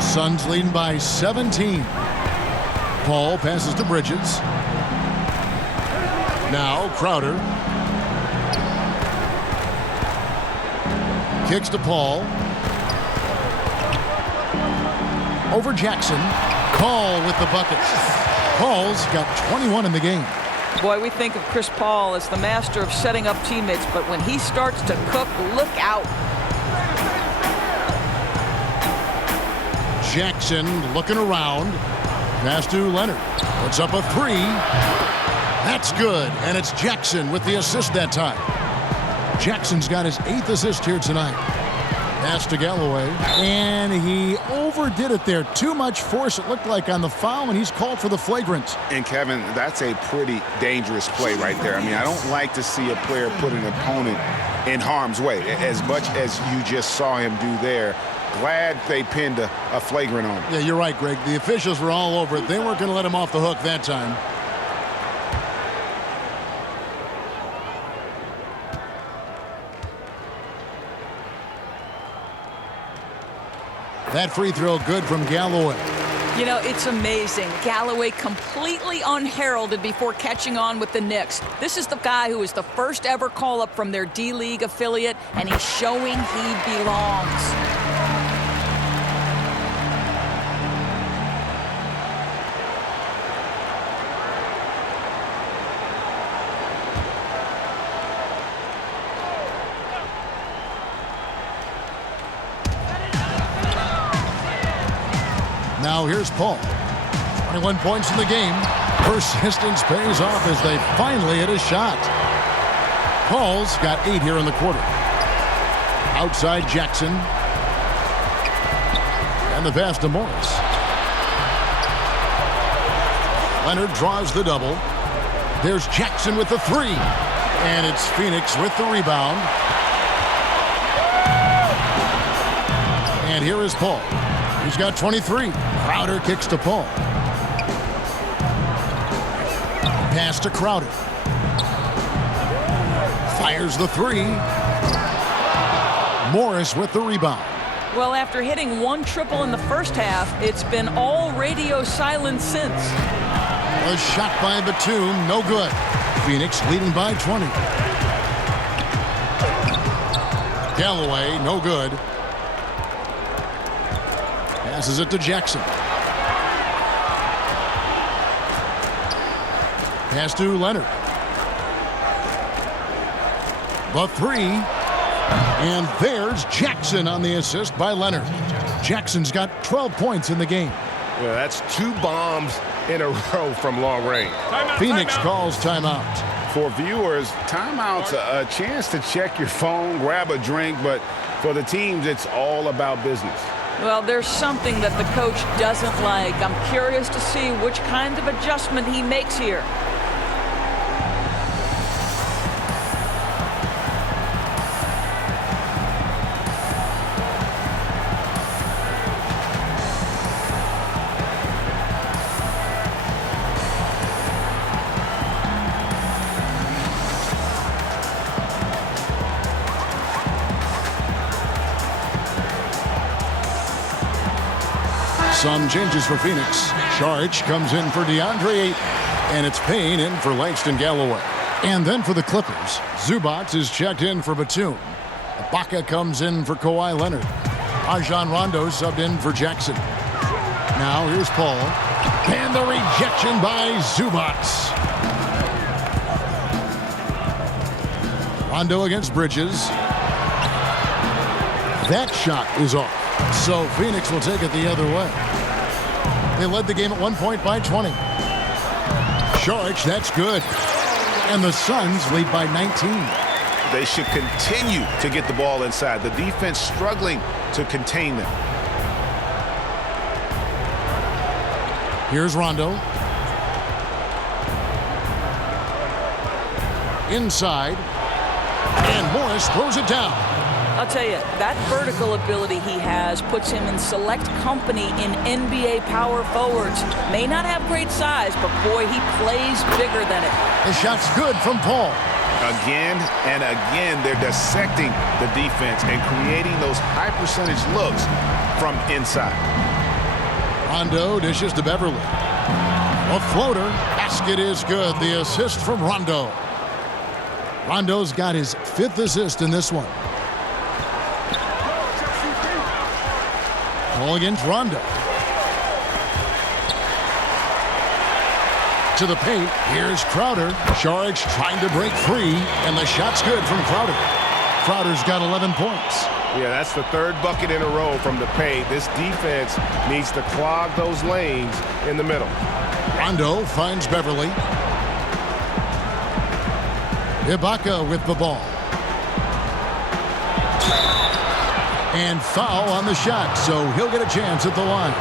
Suns leading by 17. Paul passes to Bridges. Now Crowder. Kicks to Paul. Over Jackson. Paul with the buckets. Paul's got 21 in the game. Boy, we think of Chris Paul as the master of setting up teammates, but when he starts to cook, look out. Jackson looking around. Pass to Leonard. Puts up a three. That's good. And it's Jackson with the assist that time. Jackson's got his 8th assist here tonight. Pass to Galloway. And he overdid it there. Too much force, it looked like, on the foul, and he's called for the flagrant. And, Kevin, that's a pretty dangerous play right there. I mean, I don't like to see a player put an opponent in harm's way, as much as you just saw him do there. Glad they pinned a flagrant on him. Yeah, you're right, Greg. The officials were all over it. They weren't going to let him off the hook that time. That free throw good from Galloway. You know, it's amazing. Galloway completely unheralded before catching on with the Knicks. This is the guy who was the first ever call-up from their D-League affiliate, and he's showing he belongs. Now here's Paul. 21 points in the game. Persistence pays off as they finally hit a shot. Paul's got 8 here in the quarter. Outside Jackson. And the pass to Morris. Leonard draws the double. There's Jackson with the 3. And it's Phoenix with the rebound. And here is Paul. He's got 23. Crowder kicks to Paul. Pass to Crowder. Fires the 3. Morris with the rebound. Well, after hitting 1 triple in the first half, it's been all radio silence since. A shot by Batum, no good. Phoenix leading by 20. Galloway, no good. Passes it to Jackson. Pass to Leonard. The 3. And there's Jackson on the assist by Leonard. Jackson's got 12 points in the game. Yeah, that's 2 bombs in a row from long range. Phoenix calls timeout. For viewers, timeout's a chance to check your phone, grab a drink, but for the teams, it's all about business. Well, there's something that the coach doesn't like. I'm curious to see which kind of adjustment he makes here. Some changes for Phoenix. Charge comes in for DeAndre Ayton, and it's Payne in for Langston Galloway. And then for the Clippers, Zubac is checked in for Batum. Ibaka comes in for Kawhi Leonard. Rajon Rondo subbed in for Jackson. Now here's Paul. And the rejection by Zubac. Rondo against Bridges. That shot is off. So Phoenix will take it the other way. They led the game at 1 point by 20. Saric, that's good. And the Suns lead by 19. They should continue to get the ball inside. The defense struggling to contain them. Here's Rondo. inside. And Morris throws it down. I'll tell you, that vertical ability he has puts him in select company in NBA power forwards. May not have great size, but boy, he plays bigger than it. The shot's good from Paul. Again and again, they're dissecting the defense and creating those high percentage looks from inside. Rondo dishes to Beverly. A floater. Basket is good. The assist from Rondo. Rondo's got his 5th assist in this one. Ball against Rondo. To the paint. Here's Crowder. Saric trying to break free, and the shot's good from Crowder. Crowder's got 11 points. Yeah, that's the 3rd bucket in a row from the paint. This defense needs to clog those lanes in the middle. Rondo finds Beverly. Ibaka with the ball. And foul on the shot, so he'll get a chance at the line.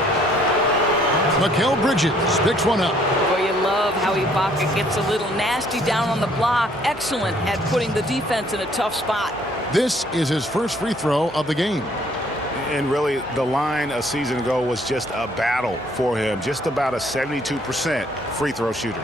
Mikal Bridges picks one up. Boy, you love how Ibaka gets a little nasty down on the block. Excellent at putting the defense in a tough spot. This is his first free throw of the game. And really, the line a season ago was just a battle for him. Just about a 72% free throw shooter.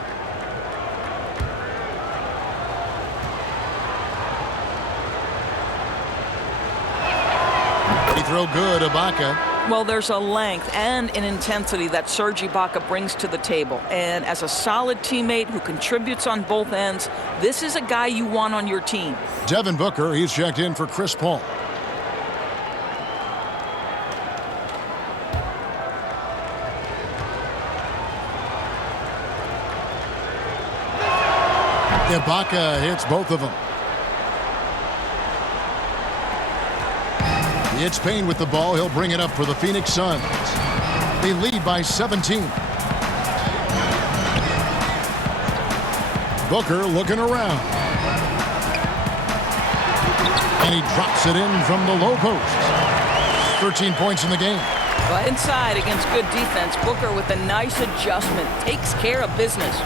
Free throw good, Ibaka. Well, there's a length and an intensity that Serge Ibaka brings to the table. And as a solid teammate who contributes on both ends, this is a guy you want on your team. Devin Booker, he's checked in for Chris Paul. Ibaka hits both of them. It's Payne with the ball. He'll bring it up for the Phoenix Suns. They lead by 17. Booker looking around. And he drops it in from the low post. 13 points in the game. But inside against good defense, Booker with a nice adjustment takes care of business.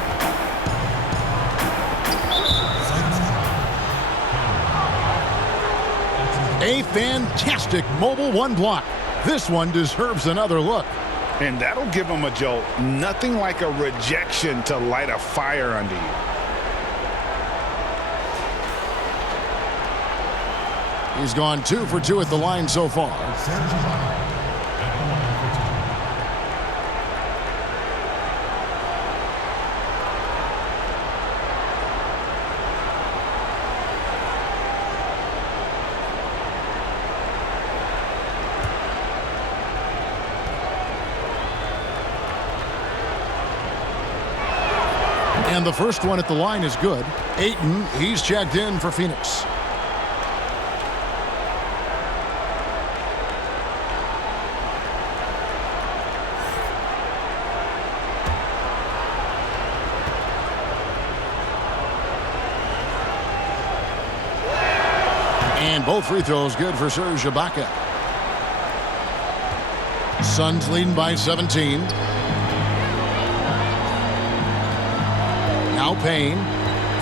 A fantastic mobile one block. This one deserves another look. And that'll give him a jolt. Nothing like a rejection to light a fire under you. He's gone 2 for 2 at the line so far. And the first one at the line is good. Ayton, he's checked in for Phoenix. And both free throws good for Serge Ibaka. Suns leading by 17. Now Payne,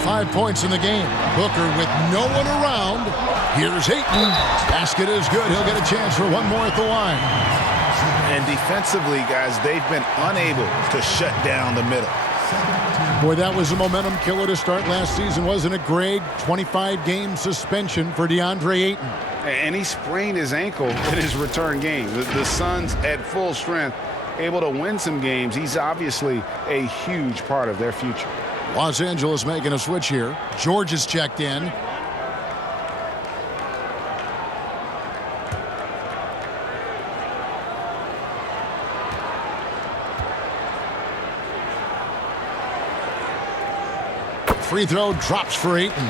5 points in the game. Booker with no one around. Here's Ayton. Basket is good. He'll get a chance for one more at the line. And defensively, guys, they've been unable to shut down the middle. Boy, that was a momentum killer to start last season, wasn't it, Greg? 25-game suspension for DeAndre Ayton. And he sprained his ankle in his return game. The Suns at full strength, able to win some games. He's obviously a huge part of their future. Los Angeles making a switch here. George is checked in. Free throw drops for Ayton.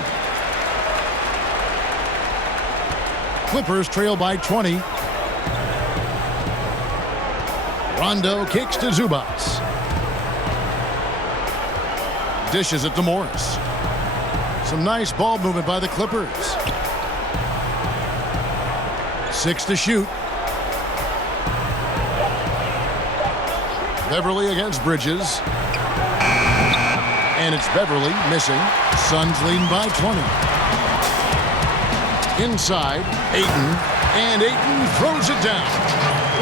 Clippers trail by 20. Rondo kicks to Zubats. Dishes it to Morris. Some nice ball movement by the Clippers. 6 to shoot. Beverly against Bridges. And it's Beverly missing. Suns leading by 20. Inside, Ayton. And Ayton throws it down.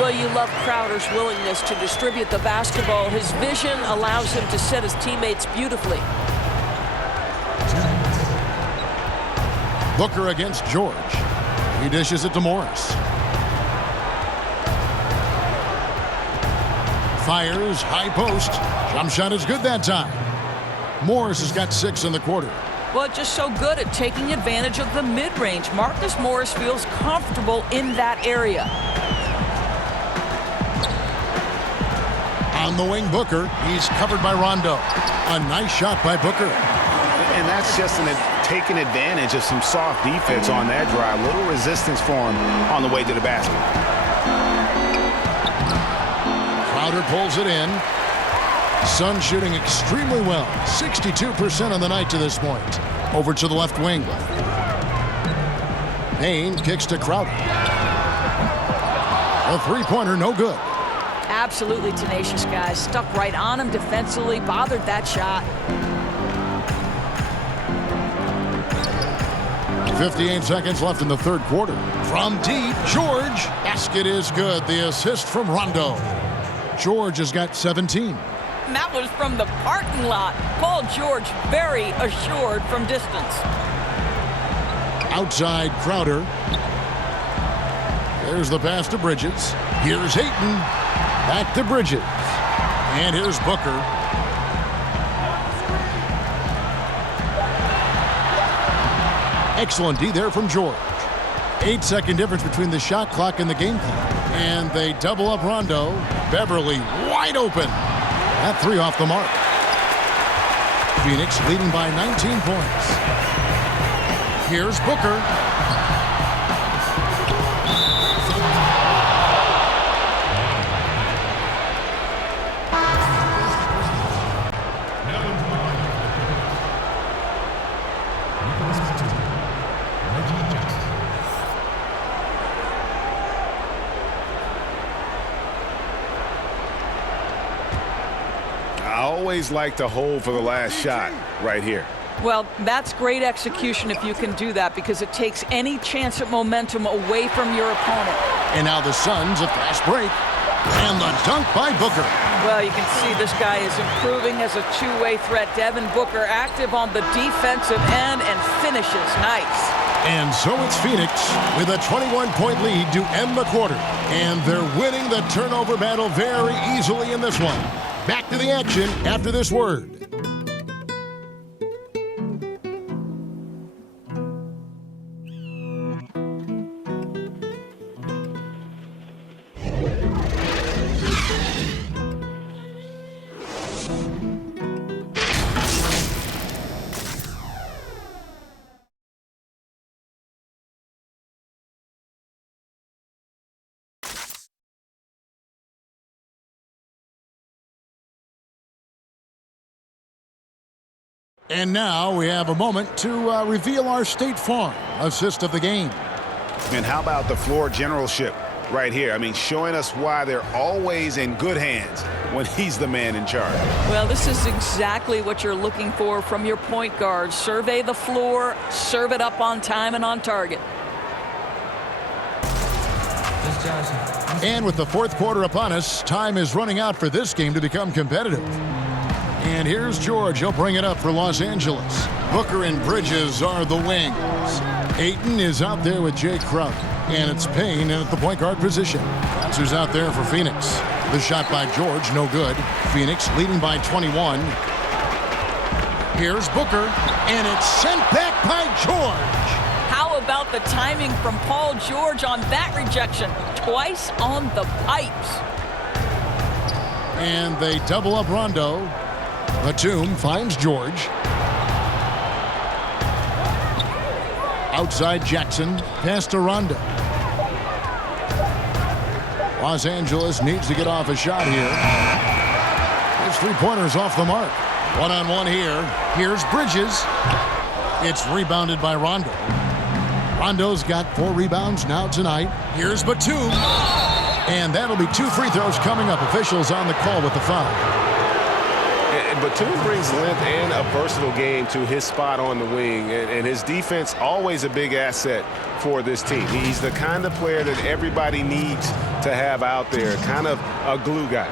Well, you love Crowder's willingness to distribute the basketball. His vision allows him to set his teammates beautifully. Booker against George. He dishes it to Morris. Fires, high post. Jump shot is good that time. Morris has got 6 in the quarter. Well, just so good at taking advantage of the mid-range. Marcus Morris feels comfortable in that area. On the wing, Booker. He's covered by Rondo. A nice shot by Booker. And that's just taking advantage of some soft defense on that drive. Little resistance for him on the way to the basket. Crowder pulls it in. Suns shooting extremely well. 62% on the night to this point. Over to the left wing. Payne kicks to Crowder. A three-pointer, no good. Absolutely tenacious, guys. Stuck right on him defensively, bothered that shot. 58 seconds left in the third quarter. From deep, George. Basket is good. The assist from Rondo. George has got 17. And that was from the parking lot. Paul George very assured from distance. Outside, Crowder. There's the pass to Bridges. Here's Ayton. Back to Bridges. And here's Booker. Excellent D there from George. 8-second difference between the shot clock and the game clock. And they double up Rondo. Beverly wide open. That 3 off the mark. Phoenix leading by 19 points. Here's Booker. Always like to hold for the last shot right here. Well, that's great execution if you can do that, because it takes any chance at momentum away from your opponent. And now the Suns, a fast break. And the dunk by Booker. Well, you can see this guy is improving as a two-way threat. Devin Booker active on the defensive end and finishes nice. And so it's Phoenix with a 21-point lead to end the quarter. And they're winning the turnover battle very easily in this one. Back to the action after this word. And now we have a moment to reveal our State Farm assist of the game. And how about the floor generalship right here? I mean, showing us why they're always in good hands when he's the man in charge. Well, this is exactly what you're looking for from your point guard. Survey the floor, serve it up on time and on target. And with the fourth quarter upon us, time is running out for this game to become competitive. And here's George. He'll bring it up for Los Angeles. Booker and Bridges are the wings. Ayton is out there with Jay Crowder. And it's Payne in at the point guard position. That's who's out there for Phoenix. The shot by George, no good. Phoenix leading by 21. Here's Booker. And it's sent back by George. How about the timing from Paul George on that rejection? Twice on the pipes. And they double up Rondo. Batum finds George. Outside Jackson. Pass to Rondo. Los Angeles needs to get off a shot here. His three-pointer's off the mark. One-on-one here. Here's Bridges. It's rebounded by Rondo. Rondo's got 4 rebounds now tonight. Here's Batum. And that'll be 2 free throws coming up. Officials on the call with the foul. And Batum brings length and a versatile game to his spot on the wing, and his defense always a big asset for this team. He's the kind of player that everybody needs to have out there, kind of a glue guy.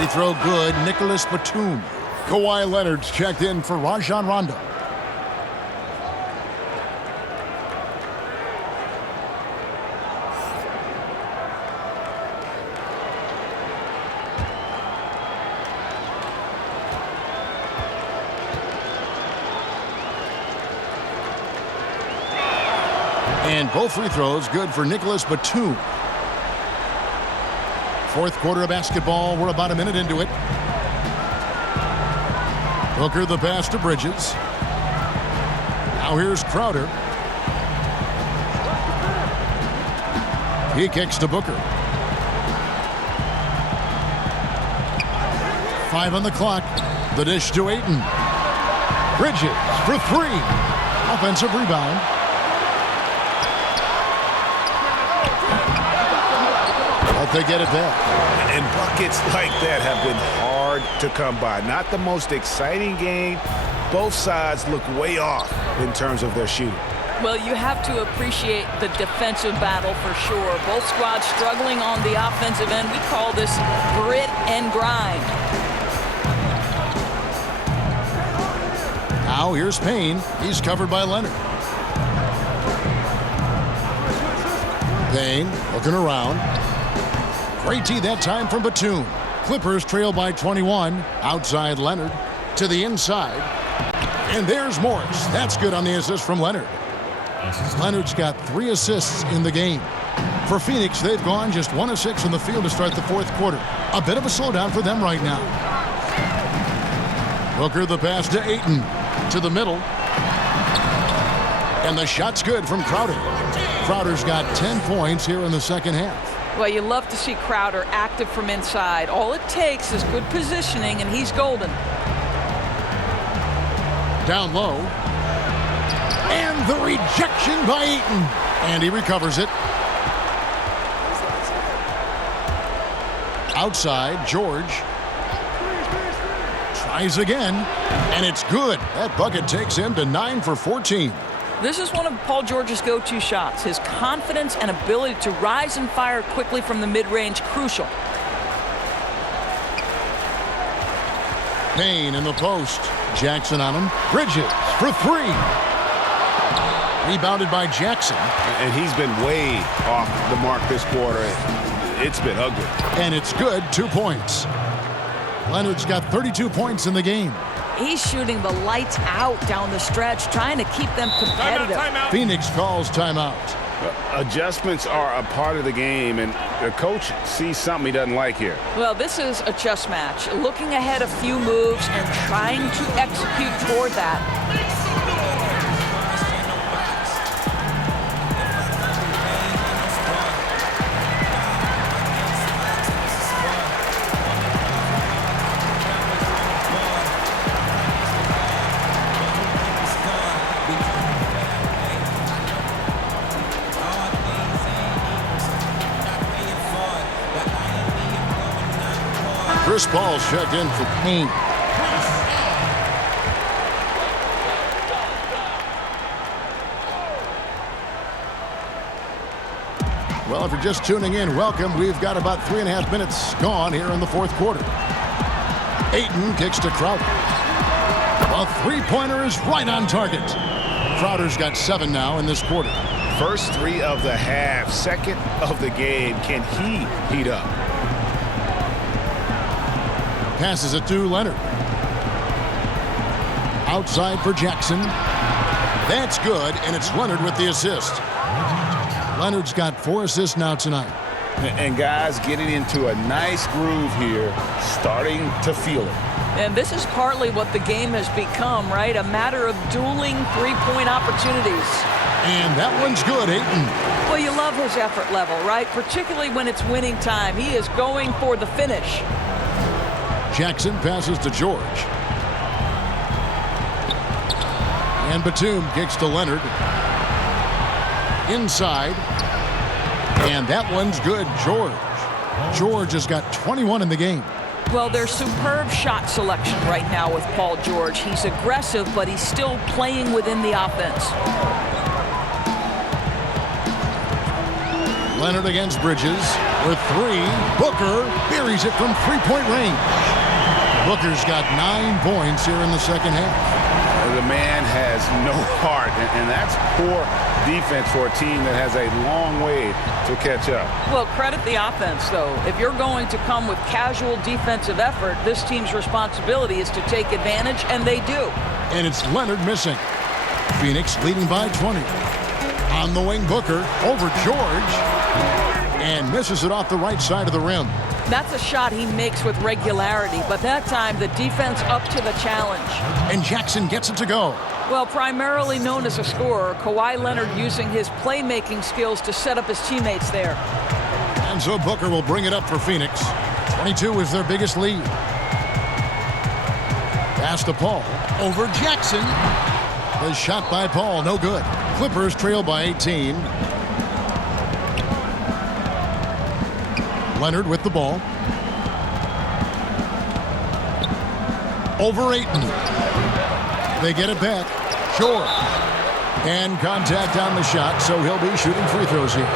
Free throw good, Nicholas Batum. Kawhi Leonard's checked in for Rajon Rondo. And both free throws good for Nicholas Batum. Fourth quarter of basketball. We're about a minute into it. Booker the pass to Bridges. Now here's Crowder. He kicks to Booker. 5 on the clock. The dish to Ayton. Bridges for 3. Offensive rebound. But they get it back. And buckets like that have been hard to come by. Not the most exciting game. Both sides look way off in terms of their shooting. Well, you have to appreciate the defensive battle for sure. Both squads struggling on the offensive end. We call this grit and grind. Now here's Payne. He's covered by Leonard. Payne looking around. Great tee that time from Batum. Clippers trail by 21. Outside Leonard to the inside. And there's Morris. That's good on the assist from Leonard. Leonard's got 3 assists in the game. For Phoenix, they've gone just 1 of 6 from the field to start the fourth quarter. A bit of a slowdown for them right now. Booker the pass to Ayton. To the middle. And the shot's good from Crowder. Crowder's got 10 points here in the second half. Well, you love to see Crowder active from inside. All it takes is good positioning, and he's golden. Down low. And the rejection by Ayton. And he recovers it. Outside, George. Tries again. And it's good. That bucket takes him to 9 for 14. This is one of Paul George's go-to shots. His confidence and ability to rise and fire quickly from the mid-range, crucial. Payne in the post. Jackson on him. Bridges for 3. Rebounded by Jackson. And he's been way off the mark this quarter. It's been ugly. And it's good. 2 points. Leonard's got 32 points in the game. He's shooting the lights out down the stretch, trying to keep them competitive. Timeout. Phoenix calls timeout. Adjustments are a part of the game, and the coach sees something he doesn't like here. Well, this is a chess match. Looking ahead a few moves and trying to execute toward that. Chris Paul's checked in for Payne. Well, if you're just tuning in, welcome. We've got about 3.5 minutes gone here in the fourth quarter. Ayton kicks to Crowder. A three-pointer is right on target. Crowder's got 7 now in this quarter. First 3 of the half, second of the game. Can he heat up? Passes it to Leonard. Outside for Jackson. That's good, and it's Leonard with the assist. Leonard's got 4 assists now tonight. And guys getting into a nice groove here, starting to feel it. And this is partly what the game has become, right? A matter of dueling three-point opportunities. And that one's good, Ayton. Well, you love his effort level, right? Particularly when it's winning time. He is going for the finish. Jackson passes to George. And Batum kicks to Leonard. Inside. And that one's good, George. George has got 21 in the game. Well, there's superb shot selection right now with Paul George. He's aggressive, but he's still playing within the offense. Leonard against Bridges with three. Booker buries it from three-point range. Booker's got 9 points here in the second half. The man has no heart, and that's poor defense for a team that has a long way to catch up. Well, credit the offense, though. If you're going to come with casual defensive effort, this team's responsibility is to take advantage, and they do. And it's Leonard missing. Phoenix leading by 20. On the wing, Booker over George. And misses it off the right side of the rim. That's a shot he makes with regularity, but that time the defense up to the challenge. And Jackson gets it to go. Well, primarily known as a scorer, Kawhi Leonard using his playmaking skills to set up his teammates there. And so Booker will bring it up for Phoenix. 22 is their biggest lead. Pass to Paul. Over Jackson. The shot by Paul, no good. Clippers trail by 18. Leonard with the ball. Over Ayton. They get it back. George. And contact on the shot, so he'll be shooting free throws here.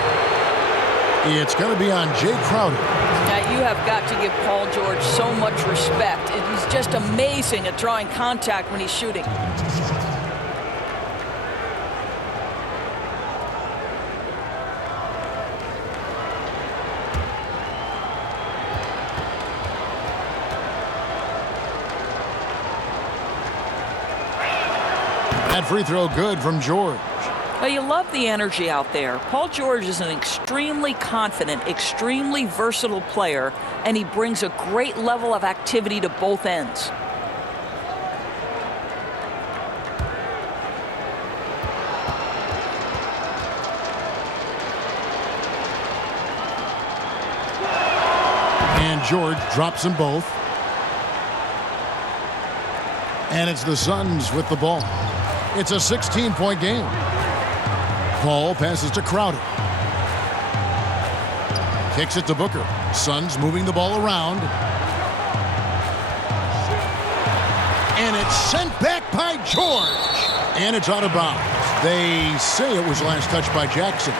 It's going to be on Jay Crowder. Now, you have got to give Paul George so much respect. He's just amazing at drawing contact when he's shooting. That free throw good from George. Well, you love the energy out there. Paul George is an extremely confident, extremely versatile player, and he brings a great level of activity to both ends. And George drops them both. And it's the Suns with the ball. It's a 16-point game. Paul passes to Crowder. Kicks it to Booker. Suns moving the ball around. And it's sent back by George. And it's out of bounds. They say it was last touched by Jackson.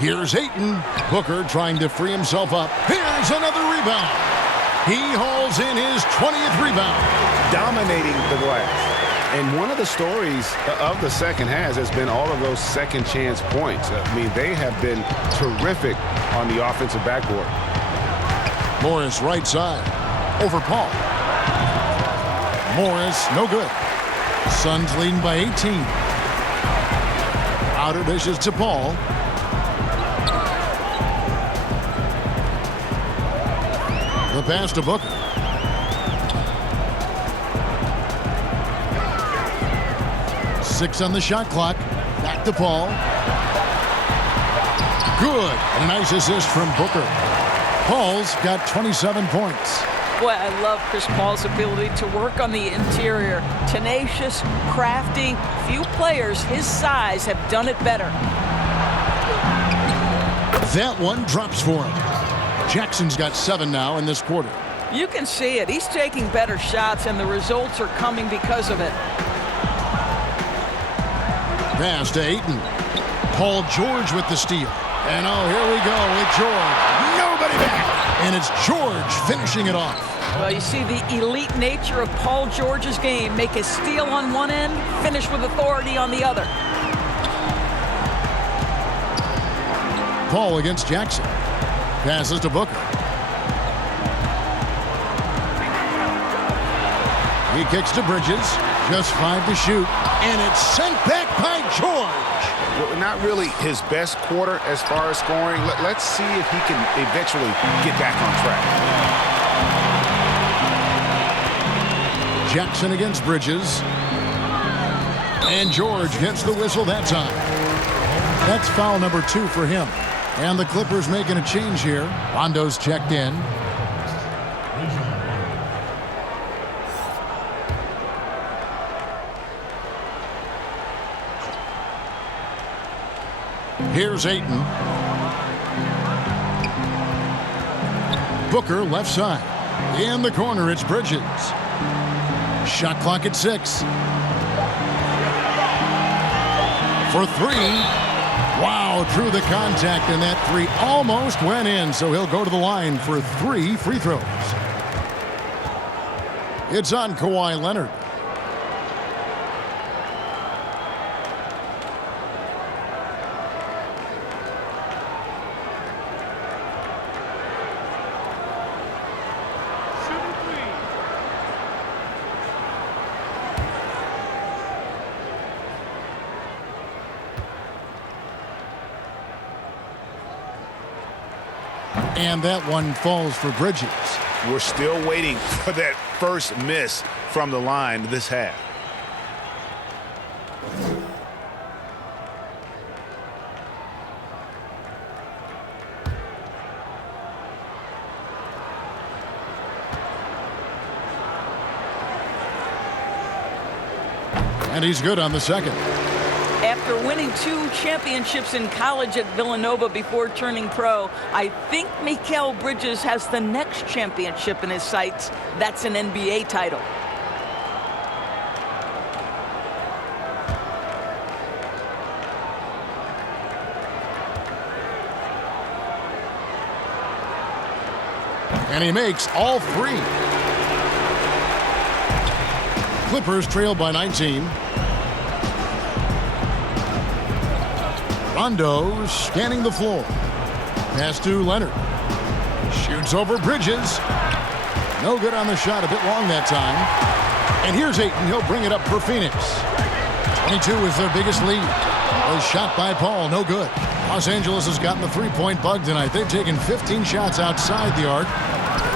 Here's Ayton. Booker trying to free himself up. Here's another rebound. He hauls in his 20th rebound. Dominating the glass. And one of the stories of the second half has been all of those second chance points. I mean, they have been terrific on the offensive backboard. Morris right side. Over Paul. Morris, no good. Suns leading by 18. Outer dishes to Paul. The pass to Booker. Six on the shot clock. Back to Paul. Good. And a nice assist from Booker. Paul's got 27 points. Boy, I love Chris Paul's ability to work on the interior. Tenacious, crafty. Few players his size have done it better. That one drops for him. Jackson's got 7 now in this quarter. You can see it. He's taking better shots, and the results are coming because of it. Pass to Ayton. Paul George with the steal. And oh, here we go with George. Nobody back. And it's George finishing it off. Well, you see the elite nature of Paul George's game. Make a steal on one end, finish with authority on the other. Paul against Jackson. Passes to Booker. He kicks to Bridges. Just 5 to shoot. And it's sent back by George. Well, not really his best quarter as far as scoring. Let's see if he can eventually get back on track. Jackson against Bridges. And George gets the whistle that time. That's foul number 2 for him. And the Clippers making a change here. Rondo's checked in. Here's Ayton. Booker left side. In the corner, it's Bridges. Shot clock at 6. For 3. Wow, through the contact, and that 3 almost went in, so he'll go to the line for 3 free throws. It's on Kawhi Leonard. And that one falls for Bridges. We're still waiting for that first miss from the line this half. And he's good on the second. After winning 2 championships in college at Villanova before turning pro, I think Mikal Bridges has the next championship in his sights. That's an NBA title. And he makes all 3. Clippers trail by 19. Rondo scanning the floor. Pass to Leonard. Shoots over Bridges. No good on the shot. A bit long that time. And here's Ayton. He'll bring it up for Phoenix. 22 is their biggest lead. A shot by Paul. No good. Los Angeles has gotten the 3-point bug tonight. They've taken 15 shots outside the arc.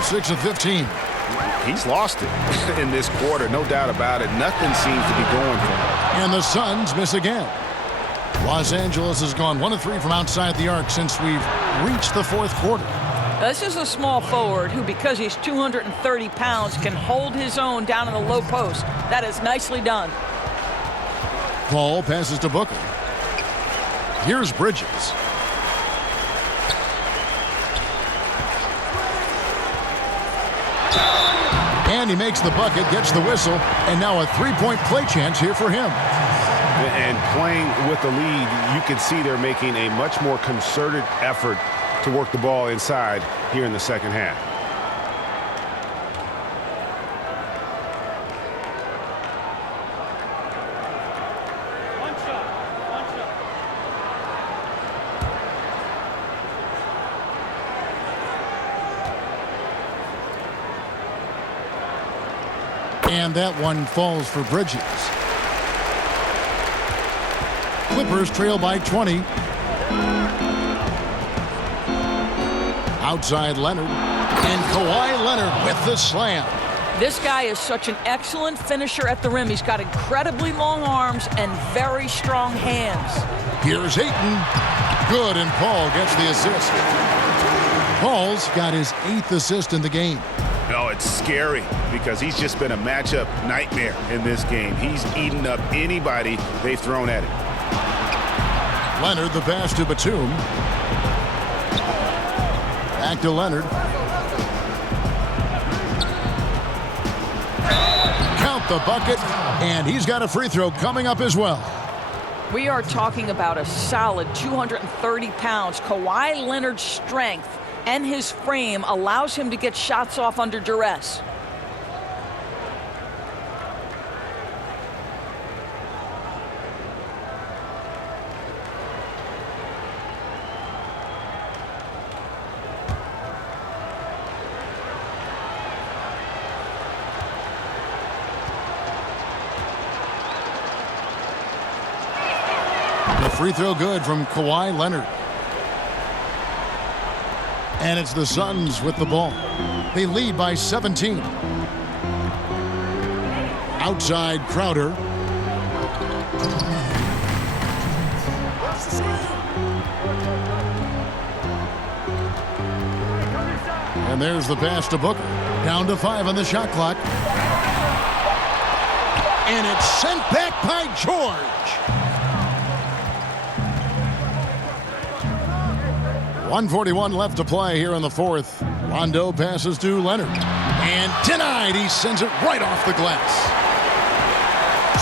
6 of 15. He's lost it in this quarter. No doubt about it. Nothing seems to be going for him. And the Suns miss again. Los Angeles has gone 1 of 3 from outside the arc since we've reached the 4th quarter. This is a small forward who, because he's 230 pounds, can hold his own down in the low post. That is nicely done. Paul passes to Booker. Here's Bridges. And he makes the bucket, gets the whistle, and now a 3-point play chance here for him. And playing with the lead, you can see they're making a much more concerted effort to work the ball inside here in the second half. And that one falls for Bridges. Clippers trail by 20. Outside Leonard. And Kawhi Leonard with the slam. This guy is such an excellent finisher at the rim. He's got incredibly long arms and very strong hands. Here's Ayton. Good, and Paul gets the assist. Paul's got his 8th assist in the game. No, it's scary because he's just been a matchup nightmare in this game. He's eaten up anybody they've thrown at him. Leonard, the pass to Batum. Back to Leonard. Count the bucket, and he's got a free throw coming up as well. We are talking about a solid 230 pounds. Kawhi Leonard's strength and his frame allows him to get shots off under duress. The free throw good from Kawhi Leonard. And it's the Suns with the ball. They lead by 17. Outside Crowder. And there's the pass to Booker. Down to 5 on the shot clock. And it's sent back by George. 1:41 left to play here in the fourth. Rondo passes to Leonard. And denied. He sends it right off the glass.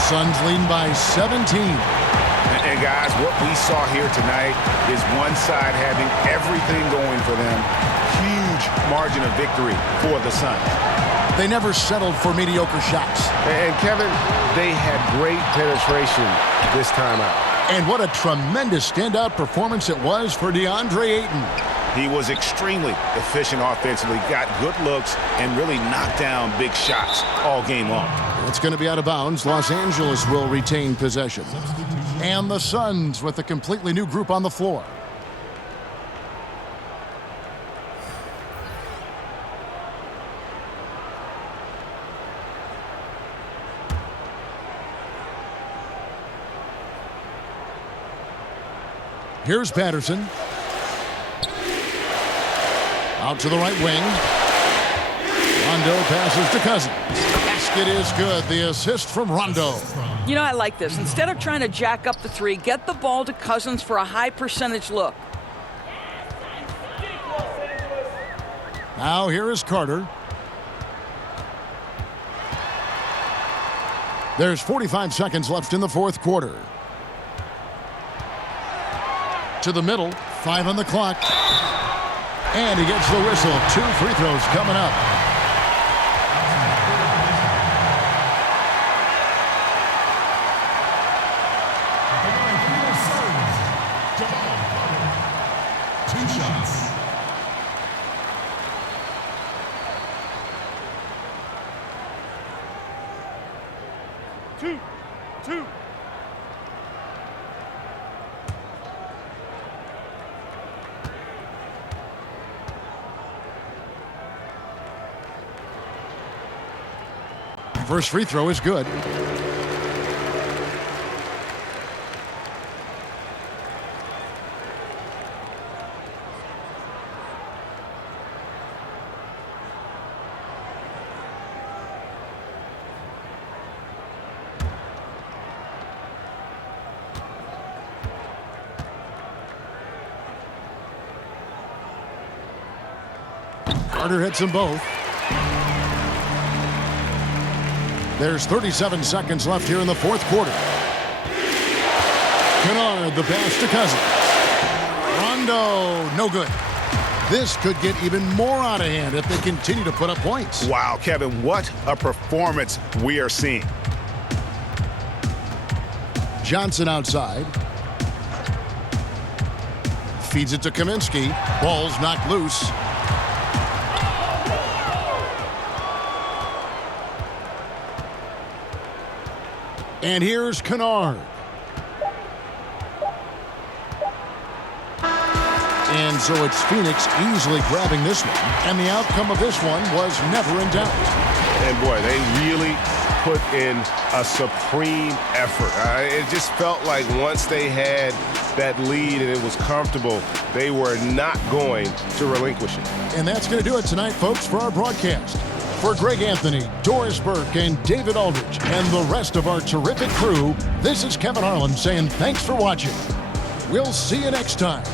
Suns lead by 17. And guys, what we saw here tonight is one side having everything going for them. Huge margin of victory for the Suns. They never settled for mediocre shots. And Kevin, they had great penetration this time out. And what a tremendous standout performance it was for DeAndre Ayton. He was extremely efficient offensively, got good looks, and really knocked down big shots all game long. It's going to be out of bounds. Los Angeles will retain possession. And the Suns with a completely new group on the floor. Here's Patterson. Out to the right wing. Rondo passes to Cousins. Basket is good. The assist from Rondo. You know, I like this. Instead of trying to jack up the three, get the ball to Cousins for a high percentage look. Now here is Carter. There's 45 seconds left in the fourth quarter. To the middle, 5 on the clock. And he gets the whistle. 2 free throws coming up. Two. First free throw is good. Carter hits them both. There's 37 seconds left here in the fourth quarter. Kennard, the pass to Cousins. Rondo, no good. This could get even more out of hand if they continue to put up points. Wow, Kevin, what a performance we are seeing. Johnson outside. Feeds it to Kaminsky. Ball's knocked loose. And here's Kennard. And so it's Phoenix easily grabbing this one. And the outcome of this one was never in doubt. And boy, they really put in a supreme effort. It just felt like once they had that lead and it was comfortable, they were not going to relinquish it. And that's going to do it tonight, folks, for our broadcast. For Greg Anthony, Doris Burke, and David Aldridge, and the rest of our terrific crew, this is Kevin Harlan saying thanks for watching. We'll see you next time.